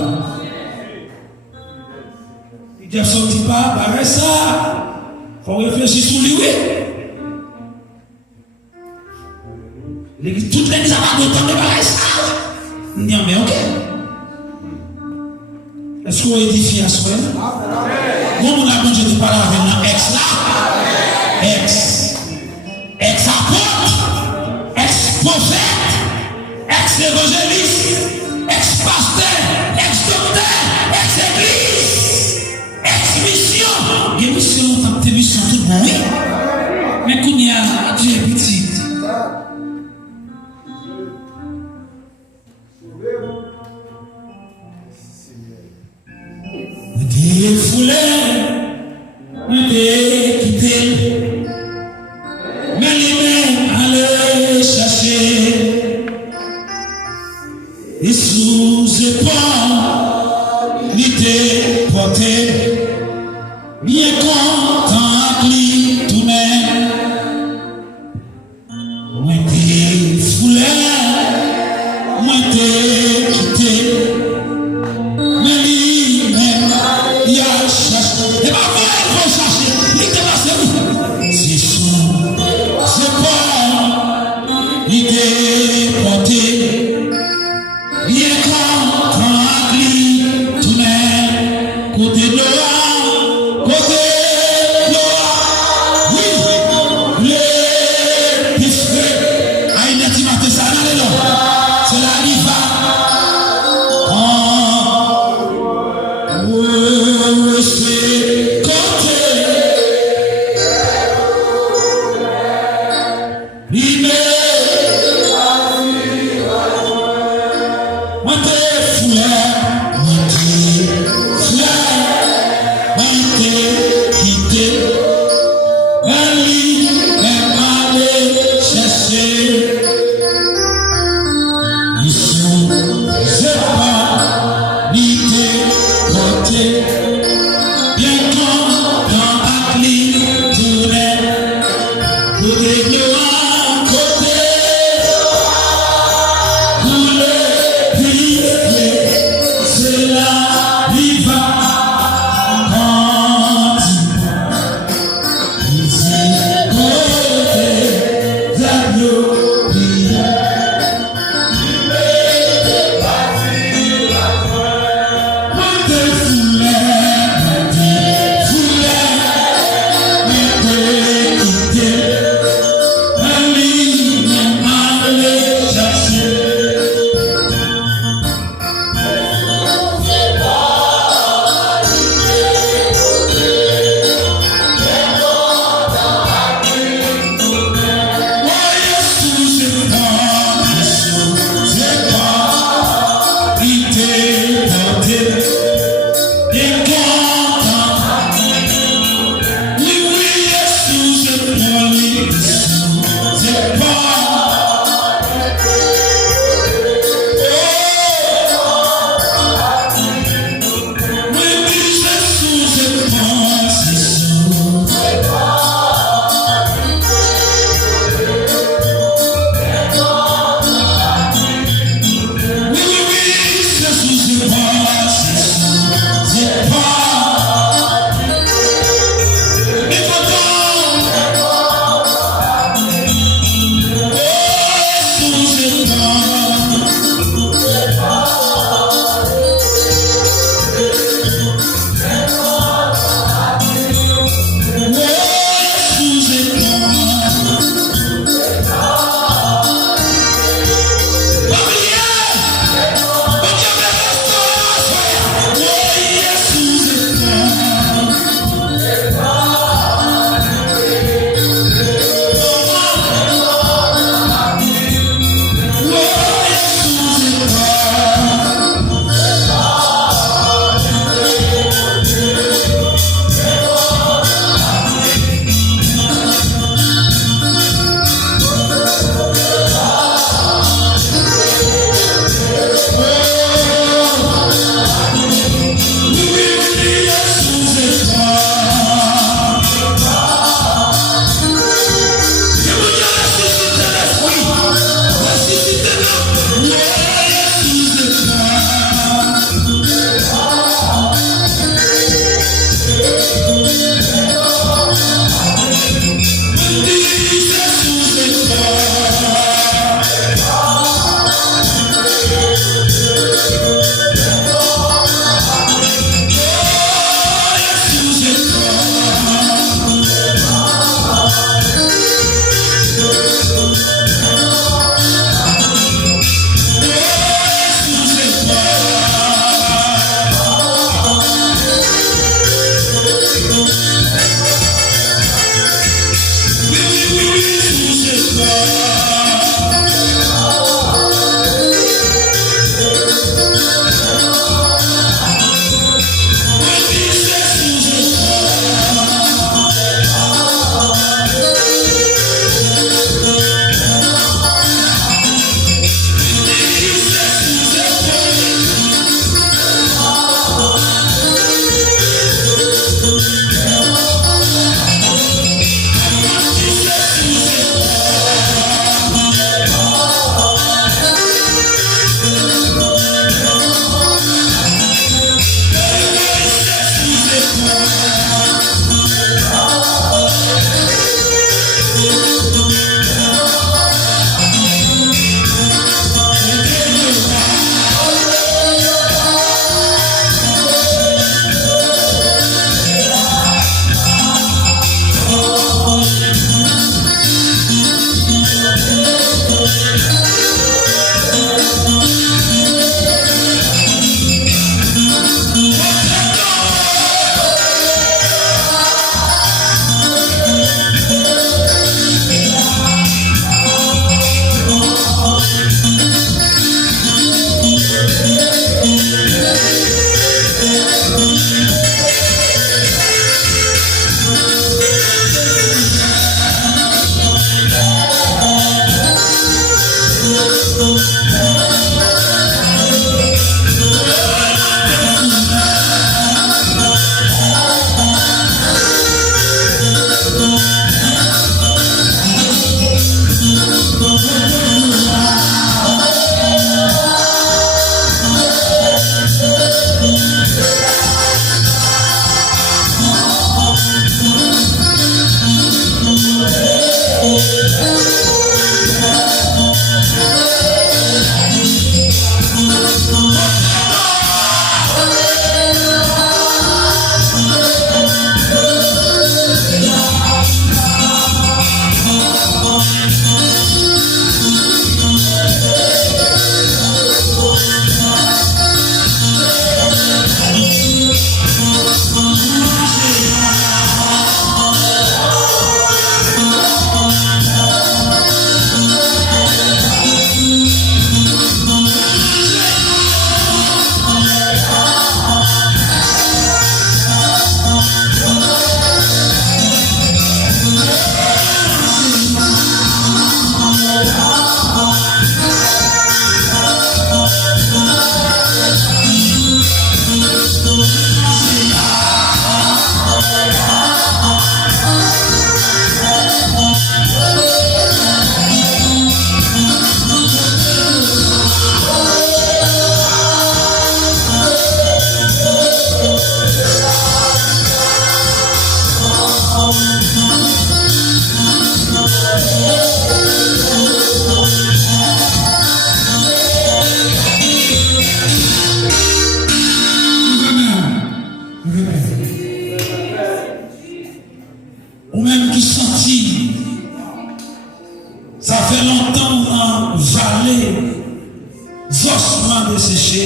Il a sorti pas, pareil ça. Il faut réfléchir sur lui, oui. Toute l'église a pas d'autant de pareil ça. On dit, mais ok. Est-ce qu'on édifie à soi? Comment on a mangé de parler avec un ex là? Ex-apôtre, ex-prophète, ex-évangéliste, ex-pasteur, ex-docteur, ex-église, ex-mission. Et mission, t'as tes missions tout bon, oui. Mais qu'on y a, Dieu est petit. Des foulées, des quittées, mais lui-même allait chercher. Et sous épaules, il était porté, bien content qu'il tournait. Moi t'es foulé, moi t'es quitté, mais lui-même il a cherché. Et pas vrai, il faut chercher, il était passé où? C'est sous épaules, il était porté. Bien content qu'il tournait, côté Noah, oui, les pistes, à une intimité, ça n'a rien, c'est la riva. C'est côté, c'est la vie.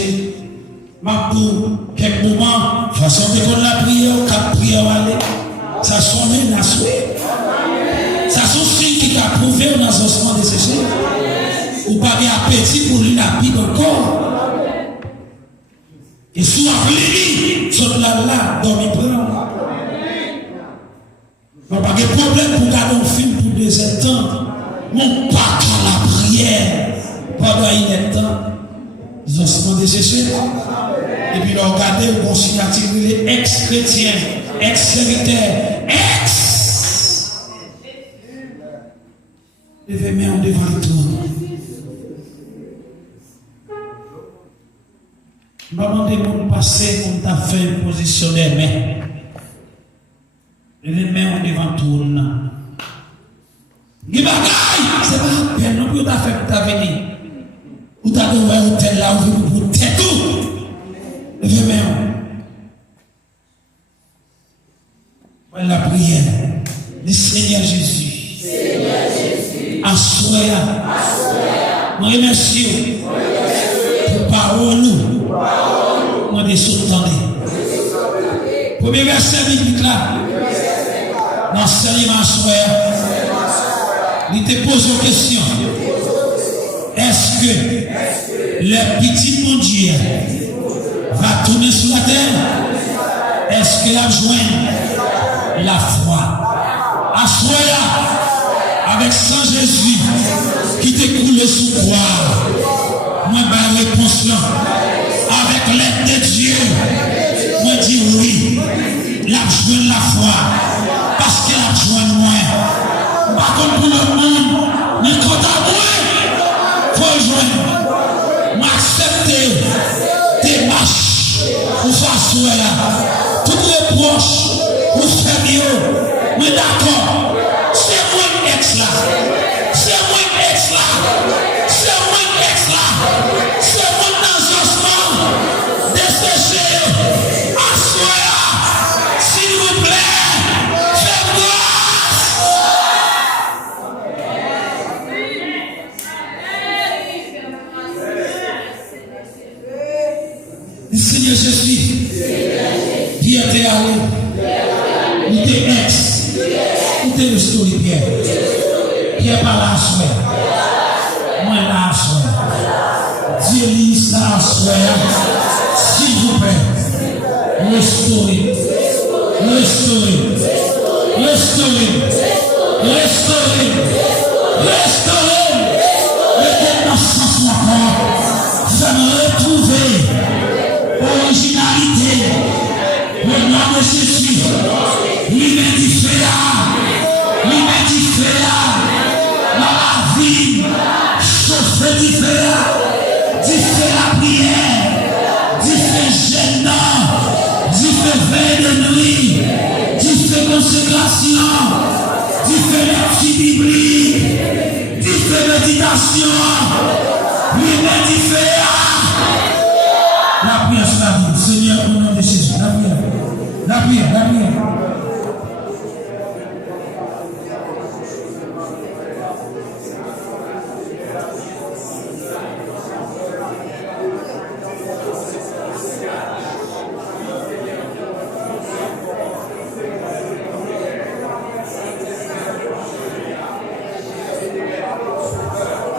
commencer. Ma pour quelques moments, façon de la prière, cap prière aller. Ça sont menaces. Ça sont signes qui t'a prouvé dans ce moment de sécher. Ou pas d'appétit pour lui la Bible encore. Et sous appelé, sur là, dormi prendre. Non, pas de problème pour garder un film pour 2 ans. Mon pas à la prière pendant un temps. Ils ont se demandé ceci. Et puis, ils ont regardé le consignatif, les ex-chrétiens, ex-serviteurs, ex. Levez mes mains devant le trône. Je vais demander de passer comme tu as fait une position des mains. Les mains devant le trône. Ce n'est pas la peine, non plus, tu as fait pour ta venir. Ou tu as donné un hôtel là, ou pour tête tout. Levez mes mains. Voilà la prière. Du Seigneur Jésus. Seigneur Jésus. Assoya. Moi remercie pour parole nous. Moi des s'entendez. Premier verset biblique là. Dans Seigneur Assoya. Il te pose une question. Est-ce que le petit mon Dieu va tourner sur la terre? Est-ce qu'il a besoin la foi? Assoya avec sang Jésus qui t'écoule sous croix. Moi, ma réponse là, avec l'aide de Dieu, moi dis oui. Il a besoin de la foi parce qu'il a besoin de moi. Par contre, pour le monde, mais quand à moi, il faut joindre. M'accepter tes marches pour faire sourire. Toutes les proches pour faire mieux. Mais d'accord, c'est moi ex là. C'est moi ex là. C'est moi ex là. C'est moi dans ce moment. Desséché. Assoya. S'il vous plaît. Faites grâce. Seigneur Jésus. Pierre t'est allé. Il t'est ex. Il t'est le story Pierre. Pierre par la soie. Moi la soie. Dieu lit la soie. S'il vous plaît. Le story. Le story. Le story. Le story. Le story. Le dans ce sens encore. Ça me retrouver. Originalité. Le nom de Jésus. L'immédiat. Dans la vie. Chauffer différent. Diffère la prière. Diffère gênant. Diffère veille de nuit. Diffère consécration. Diffère lecture biblique. Diffère méditation. L'immédiat. La prière sur la vie. Seigneur, au nom de Jésus. La prière. La prière. La prière.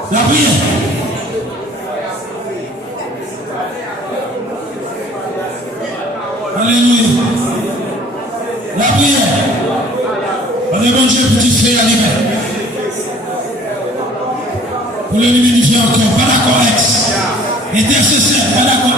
La prière. Alléluia. La prière. Allez, bon Dieu, petit frère, allez, pour le humidifier encore. Pas d'accord, ex. Intercesseur, pas d'accord,